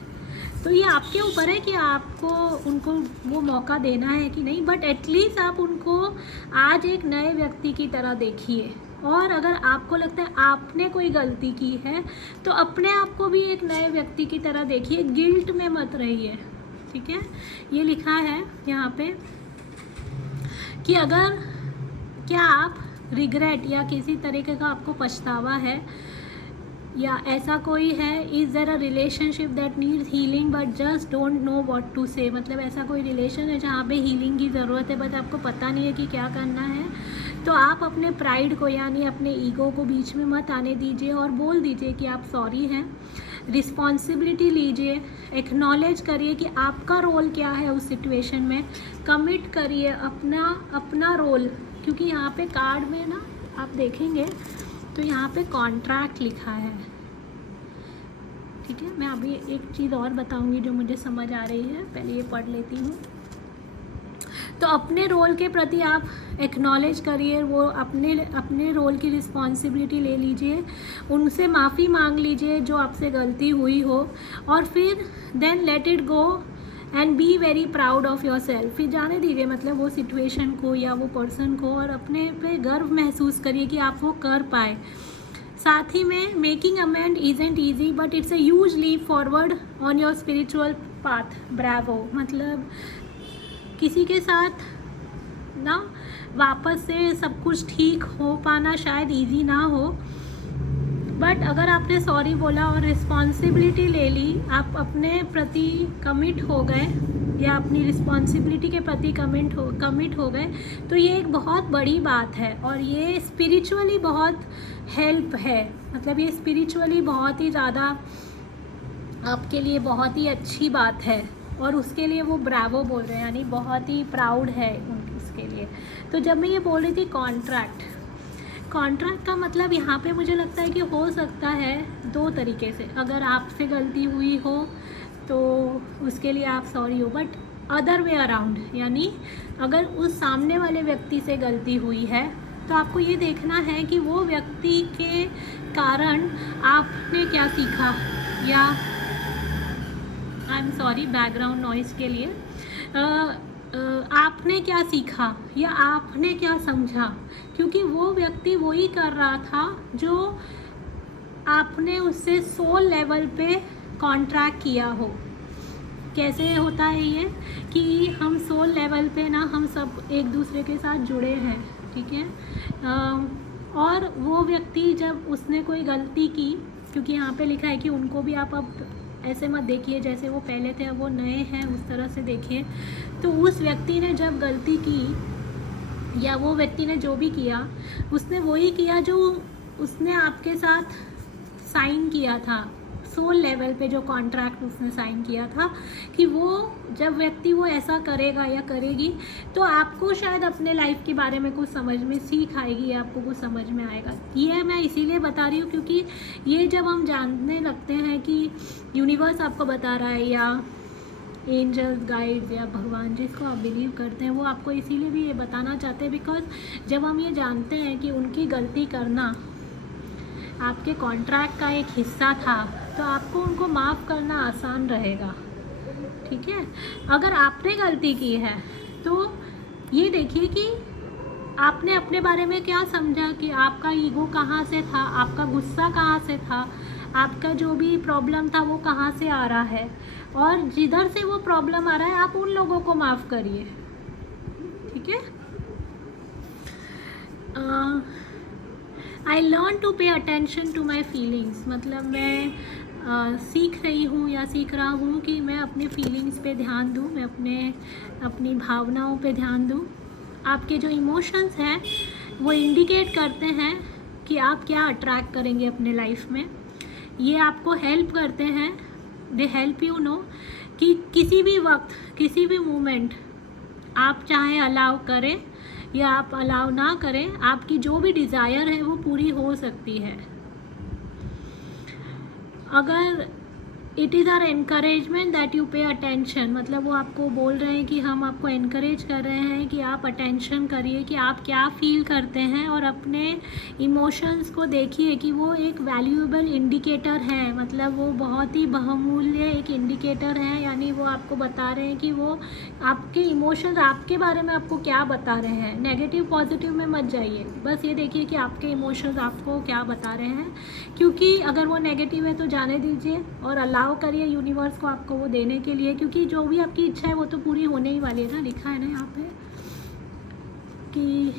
तो ये आपके ऊपर है कि आपको उनको वो मौका देना है कि नहीं, बट एटलीस्ट आप उनको आज एक नए व्यक्ति की तरह देखिए। और अगर आपको लगता है आपने कोई गलती की है, तो अपने आप को भी एक नए व्यक्ति की तरह देखिए, गिल्ट में मत रहिए, ठीक है। ये लिखा है यहाँ पे कि अगर, क्या आप रिग्रेट या किसी तरीके का आपको पछतावा है, या ऐसा कोई है, is there a relationship that needs healing but just don't know what to say, मतलब ऐसा कोई रिलेशन है जहाँ पे हीलिंग की ज़रूरत है बट आपको पता नहीं है कि क्या करना है, तो आप अपने प्राइड को, यानी अपने ईगो को बीच में मत आने दीजिए और बोल दीजिए कि आप सॉरी हैं। रिस्पॉन्सिबिलिटी लीजिए, एक्नॉलेज करिए कि आपका रोल क्या है उस सिचुएशन में, कमिट करिए अपना रोल, क्योंकि यहाँ पे कार्ड में ना आप देखेंगे तो यहाँ पे कॉन्ट्रैक्ट लिखा है, ठीक है। मैं अभी एक चीज़ और बताऊंगी जो मुझे समझ आ रही है, पहले ये पढ़ लेती हूँ। तो अपने रोल के प्रति आप एक्नॉलेज करिए, वो अपने रोल की रिस्पॉन्सिबिलिटी ले लीजिए, उनसे माफ़ी मांग लीजिए जो आपसे गलती हुई हो, और फिर then let it go and be very proud of yourself. फिर जाने दीजिए मतलब वो सिचुएशन को या वो पर्सन को, और अपने पे गर्व महसूस करिए कि आप वो कर पाए। साथ ही में making amend isn't easy but it's a huge leap forward on your spiritual path. Bravo, मतलब किसी के साथ ना वापस से सब कुछ ठीक हो पाना शायद इजी ना हो, बट अगर आपने सॉरी बोला और रिस्पॉन्सिबिलिटी ले ली, आप अपने प्रति कमिट हो गए या अपनी रिस्पॉन्सिबिलिटी के प्रति कमिट हो गए, तो ये एक बहुत बड़ी बात है, और ये स्पिरिचुअली बहुत हेल्प है, मतलब ये स्पिरिचुअली बहुत ही ज़्यादा आपके लिए बहुत ही अच्छी बात है, और उसके लिए वो ब्रावो बोल रहे हैं, यानी बहुत ही प्राउड है उसके लिए। तो जब मैं ये बोल रही थी कॉन्ट्रैक्ट का मतलब यहाँ पे मुझे लगता है कि हो सकता है दो तरीके से, अगर आपसे गलती हुई हो तो उसके लिए आप सॉरी हो, बट अदर वे अराउंड, यानी अगर उस सामने वाले व्यक्ति से गलती हुई है तो आपको ये देखना है कि वो व्यक्ति के कारण आपने क्या सीखा, या I am sorry background noise के लिए, आपने क्या सीखा या आपने क्या समझा, क्योंकि वो व्यक्ति वही कर रहा था जो आपने उससे सोल लेवल पे कॉन्ट्रैक्ट किया हो। कैसे होता है ये कि हम सोल लेवल पे ना, हम सब एक दूसरे के साथ जुड़े हैं, ठीक है, और वो व्यक्ति जब उसने कोई गलती की, क्योंकि यहाँ पे लिखा है कि उनको भी आप अब ऐसे मत देखिए जैसे वो पहले थे अब वो नए हैं, उस तरह से देखिए। तो उस व्यक्ति ने जब गलती की, या वो व्यक्ति ने जो भी किया, उसने वही किया जो उसने आपके साथ साइन किया था, सोल लेवल पे जो कॉन्ट्रैक्ट उसने साइन किया था कि वो जब व्यक्ति वो ऐसा करेगा या करेगी तो आपको शायद अपने लाइफ के बारे में कुछ समझ में सीख आएगी या आपको कुछ समझ में आएगा। ये मैं इसीलिए बता रही हूँ क्योंकि ये जब हम जानने लगते हैं कि यूनिवर्स आपको बता रहा है या एंजल्स गाइड्स या भगवान जिसको आप बिलीव करते हैं वो आपको इसीलिए भी ये बताना चाहते हैं बिकॉज जब हम ये जानते हैं कि उनकी गलती करना आपके कॉन्ट्रैक्ट का एक हिस्सा था तो आपको उनको माफ़ करना आसान रहेगा। ठीक है, अगर आपने गलती की है तो ये देखिए कि आपने अपने बारे में क्या समझा कि आपका ईगो कहाँ से था, आपका गुस्सा कहाँ से था, आपका जो भी प्रॉब्लम था वो कहाँ से आ रहा है और जिधर से वो प्रॉब्लम आ रहा है आप उन लोगों को माफ़ करिए। ठीक है, I learn to pay attention to my feelings, मतलब मैं सीख रही हूँ या सीख रहा हूँ कि मैं अपने फीलिंग्स पे ध्यान दूँ, मैं अपनी भावनाओं पे ध्यान दूँ। आपके जो इमोशंस हैं वो इंडिकेट करते हैं कि आप क्या अट्रैक्ट करेंगे अपने लाइफ में। ये आपको हेल्प करते हैं, दे हेल्प यू नो कि किसी भी वक्त किसी भी मोमेंट आप चाहे अलाउ करें या आप अलाउ ना करें, आपकी जो भी डिज़ायर है वो पूरी हो सकती है। अगर it is our encouragement that you pay attention, मतलब वो आपको बोल रहे हैं कि हम आपको एनकरेज कर रहे हैं कि आप अटेंशन करिए कि आप क्या फील करते हैं और अपने इमोशंस को देखिए कि वो एक वैल्यूएबल इंडिकेटर है, मतलब वो बहुत ही बहुमूल्य एक इंडिकेटर है। यानी वो आपको बता रहे हैं कि वो आपके इमोशंस आपके बारे में आपको क्या बता रहे हैं। नेगेटिव पॉजिटिव में मत जाइए, बस ये देखिए कि आपके इमोशंस आपको क्या बता रहे हैं, क्योंकि अगर वो नेगेटिव है तो जाने दीजिए और अलाउ करिए यूनिवर्स को आपको वो देने के लिए, क्योंकि जो भी आपकी इच्छा है वो तो पूरी होने ही वाली है ना। लिखा है ना यहाँ पे कि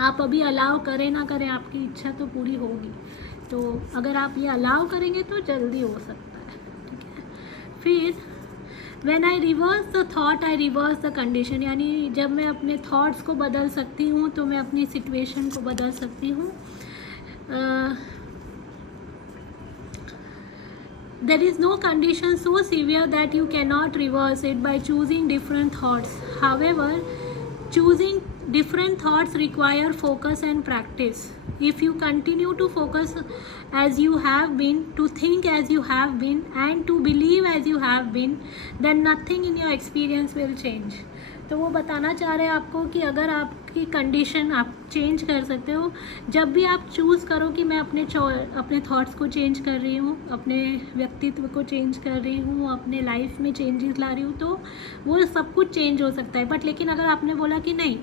आप अभी अलाउ करें ना करें आपकी इच्छा तो पूरी होगी। तो अगर आप ये अलाउ करेंगे तो जल्दी हो सकता है। ठीक है, फिर when I reverse the thought I reverse the condition, यानी जब मैं अपने थॉट्स को बदल सकती हूँ तो मैं अपनी सिचुएशन को बदल सकती हूँ। There is no condition so severe that you cannot reverse it by choosing different thoughts. However, choosing different thoughts require focus and practice. If you continue to focus as you have been, to think as you have been, and to believe as you have been, then nothing in your experience will change. तो वो बताना चाह रहे हैं आपको कि अगर आपकी कंडीशन आप चेंज कर सकते हो जब भी आप चूज़ करो कि मैं अपने थॉट्स को चेंज कर रही हूँ, अपने व्यक्तित्व को चेंज कर रही हूँ, अपने लाइफ में चेंजेस ला रही हूँ, तो वो सब कुछ चेंज हो सकता है। बट लेकिन अगर आपने बोला कि नहीं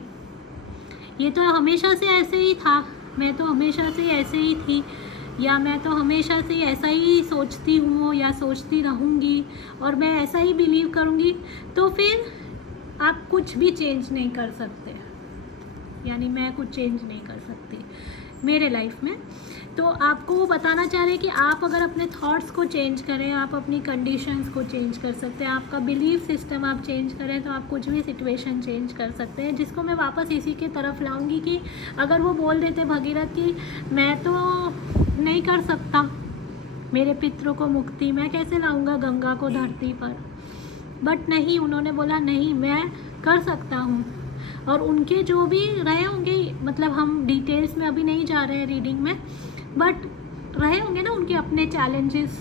ये तो हमेशा से ऐसे ही था, मैं तो हमेशा से ऐसे ही थी, या मैं तो हमेशा से ऐसा ही सोचती हूँ या सोचती रहूँगी और मैं ऐसा ही बिलीव करूँगी, तो फिर आप कुछ भी चेंज नहीं कर सकते। यानी मैं कुछ चेंज नहीं कर सकती मेरे लाइफ में। तो आपको वो बताना चाह रहे हैं कि आप अगर अपने थॉट्स को चेंज करें, आप अपनी कंडीशंस को चेंज कर सकते हैं, आपका बिलीफ सिस्टम आप चेंज करें तो आप कुछ भी सिचुएशन चेंज कर सकते हैं। जिसको मैं वापस इसी के तरफ लाऊंगी कि अगर वो बोल देते भगीरथ कि मैं तो नहीं कर सकता मेरे पितरों को मुक्ति, मैं कैसे लाऊंगा गंगा को धरती पर, बट नहीं, उन्होंने बोला नहीं मैं कर सकता हूँ। और उनके जो भी रहे होंगे, मतलब हम डिटेल्स में अभी नहीं जा रहे हैं रीडिंग में, बट रहे होंगे ना उनके अपने चैलेंजेस,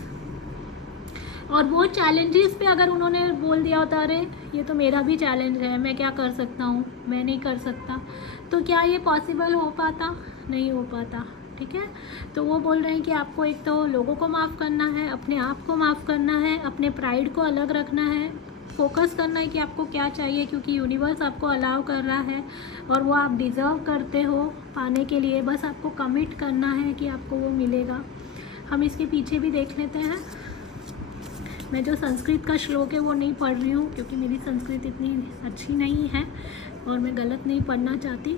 और वो चैलेंजेस पे अगर उन्होंने बोल दिया होता अरे ये तो मेरा भी चैलेंज है, मैं क्या कर सकता हूँ, मैं नहीं कर सकता, तो क्या ये पॉसिबल हो पाता? नहीं हो पाता। ठीक है, तो वो बोल रहे हैं कि आपको एक तो लोगों को माफ़ करना है, अपने आप को माफ़ करना है, अपने प्राइड को अलग रखना है, फोकस करना है कि आपको क्या चाहिए, क्योंकि यूनिवर्स आपको अलाउ कर रहा है और वो आप डिज़र्व करते हो पाने के लिए। बस आपको कमिट करना है कि आपको वो मिलेगा। हम इसके पीछे भी देख लेते हैं। मैं जो संस्कृत का श्लोक है वो नहीं पढ़ रही हूँ क्योंकि मेरी संस्कृत इतनी अच्छी नहीं है और मैं गलत नहीं पढ़ना चाहती।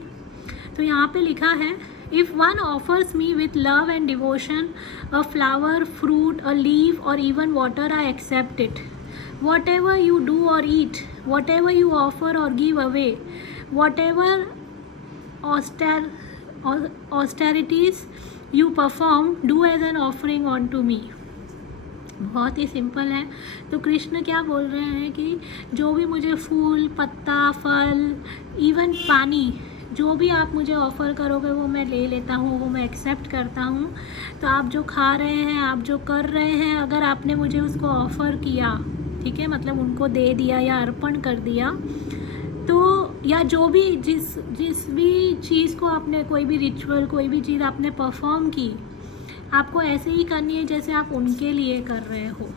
तो यहाँ पे लिखा है, if one offers me with love and devotion a flower, fruit, a leaf और even water, I accept it. Whatever you do or eat, whatever you offer or give away, whatever austerities you perform, do as an offering unto me. बहुत ही simple है। तो कृष्ण क्या बोल रहे हैं कि जो भी मुझे फूल, पत्ता, फल, इवन पानी, जो भी आप मुझे ऑफ़र करोगे वो मैं ले लेता हूँ, वो मैं एक्सेप्ट करता हूँ। तो आप जो खा रहे हैं, आप जो कर रहे हैं, अगर आपने मुझे उसको ऑफ़र किया, ठीक है, मतलब उनको दे दिया या अर्पण कर दिया, तो या जो भी जिस भी चीज़ को आपने, कोई भी रिचुअल, कोई भी चीज़ आपने परफॉर्म की, आपको ऐसे ही करनी है जैसे आप उनके लिए कर रहे हो।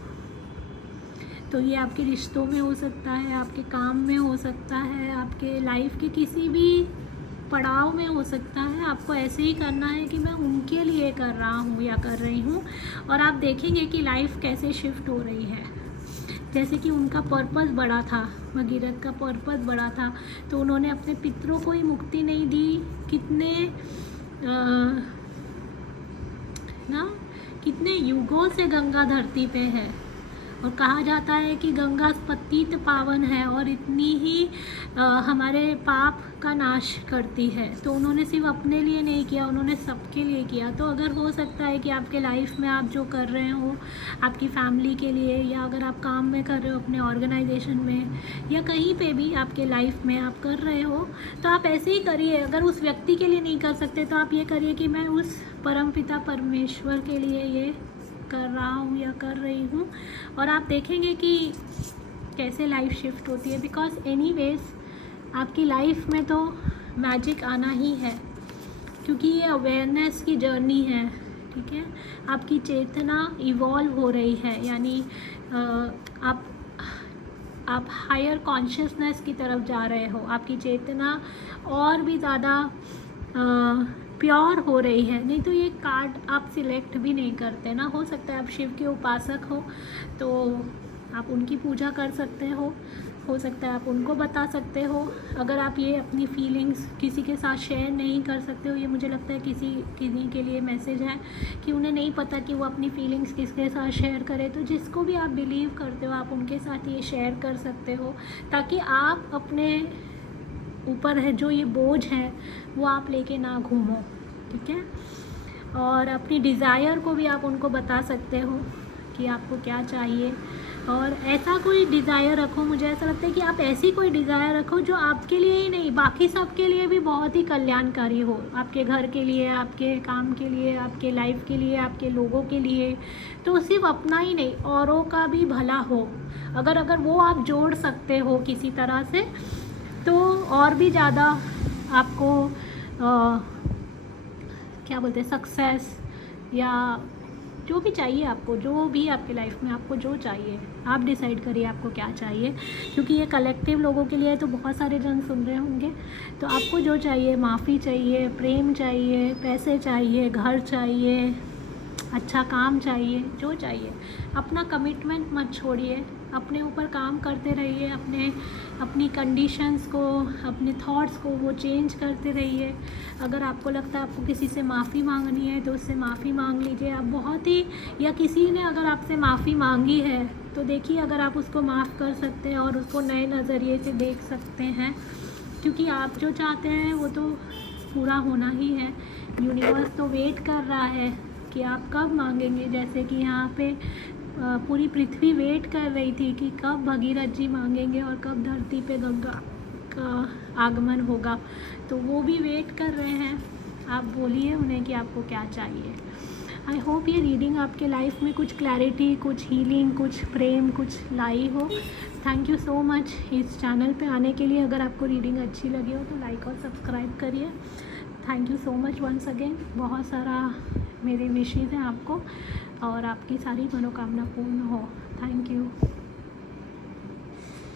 तो ये आपके रिश्तों में हो सकता है, आपके काम में हो सकता है, आपके लाइफ के किसी भी पड़ाव में हो सकता है। आपको ऐसे ही करना है कि मैं उनके लिए कर रहा हूँ या कर रही हूँ, और आप देखेंगे कि लाइफ कैसे शिफ्ट हो रही है। जैसे कि उनका पर्पस बड़ा था, भगीरथ का पर्पस बड़ा था, तो उन्होंने अपने पितरों को ही मुक्ति नहीं दी। कितने युगों से गंगा धरती पे है, और कहा जाता है कि गंगा पतित पावन है और इतनी ही हमारे पाप का नाश करती है। तो उन्होंने सिर्फ अपने लिए नहीं किया, उन्होंने सबके लिए किया। तो अगर हो सकता है कि आपके लाइफ में आप जो कर रहे हो आपकी फैमिली के लिए, या अगर आप काम में कर रहे हो अपने ऑर्गेनाइजेशन में, या कहीं पे भी आपके लाइफ में आप कर रहे हो, तो आप ऐसे ही करिए। अगर उस व्यक्ति के लिए नहीं कर सकते तो आप ये करिए कि मैं उस परमपिता परमेश्वर के लिए ये कर रहा हूँ या कर रही हूँ, और आप देखेंगे कि कैसे लाइफ शिफ्ट होती है। बिकॉज एनीवेज आपकी लाइफ में तो मैजिक आना ही है, क्योंकि ये अवेयरनेस की जर्नी है, ठीक है। आपकी चेतना इवॉल्व हो रही है, यानी आप हायर कॉन्शियसनेस की तरफ जा रहे हो। आपकी चेतना और भी ज़्यादा प्योर हो रही है। नहीं तो ये कार्ड आप सिलेक्ट भी नहीं करते ना। हो सकता है आप शिव के उपासक हो तो आप उनकी पूजा कर सकते हो सकता है आप उनको बता सकते हो। अगर आप ये अपनी फीलिंग्स किसी के साथ शेयर नहीं कर सकते हो, ये मुझे लगता है किसी के लिए मैसेज है कि उन्हें नहीं पता कि वो अपनी फीलिंग्स किसके साथ शेयर करें। तो जिसको भी आप बिलीव करते हो आप उनके साथ ये शेयर कर सकते हो, ताकि आप अपने ऊपर है जो ये बोझ है वो आप लेके ना घूमो, ठीक है। और अपनी डिज़ायर को भी आप उनको बता सकते हो कि आपको क्या चाहिए, और ऐसा कोई डिज़ायर रखो। मुझे ऐसा लगता है कि आप ऐसी कोई डिज़ायर रखो जो आपके लिए ही नहीं, बाकी सब के लिए भी बहुत ही कल्याणकारी हो। आपके घर के लिए, आपके काम के लिए, आपके लाइफ के लिए, आपके लोगों के लिए। तो सिर्फ अपना ही नहीं, औरों का भी भला हो। अगर वो आप जोड़ सकते हो किसी तरह से, तो और भी ज़्यादा आपको क्या बोलते हैं, सक्सेस या जो भी चाहिए आपको, जो भी आपके लाइफ में आपको जो चाहिए, आप डिसाइड करिए आपको क्या चाहिए। क्योंकि ये कलेक्टिव लोगों के लिए है, तो बहुत सारे जन सुन रहे होंगे। तो आपको जो चाहिए, माफ़ी चाहिए, प्रेम चाहिए, पैसे चाहिए, घर चाहिए, अच्छा काम चाहिए, जो चाहिए, अपना कमिटमेंट मत छोड़िए, अपने ऊपर काम करते रहिए, अपनी कंडीशंस को, अपने थॉट्स को वो चेंज करते रहिए। अगर आपको लगता है आपको किसी से माफ़ी मांगनी है तो उससे माफ़ी मांग लीजिए। आप बहुत ही, या किसी ने अगर आपसे माफ़ी मांगी है तो देखिए अगर आप उसको माफ़ कर सकते हैं और उसको नए नज़रिए से देख सकते हैं, क्योंकि आप जो चाहते हैं वो तो पूरा होना ही है। यूनिवर्स तो वेट कर रहा है कि आप कब मांगेंगे। जैसे कि यहाँ पे पूरी पृथ्वी वेट कर रही थी कि कब भगीरथ जी मांगेंगे और कब धरती पे गंगा का आगमन होगा, तो वो भी वेट कर रहे हैं। आप बोलिए उन्हें कि आपको क्या चाहिए। आई होप ये रीडिंग आपके लाइफ में कुछ क्लैरिटी, कुछ हीलिंग, कुछ प्रेम, कुछ लाई हो। थैंक यू सो मच इस चैनल पे आने के लिए। अगर आपको रीडिंग अच्छी लगी हो तो लाइक और सब्सक्राइब करिए। Thank you so much once again. बहुत सारा मेरे विशेज़ हैं आपको, और आपकी सारी मनोकामना पूर्ण हो। Thank you.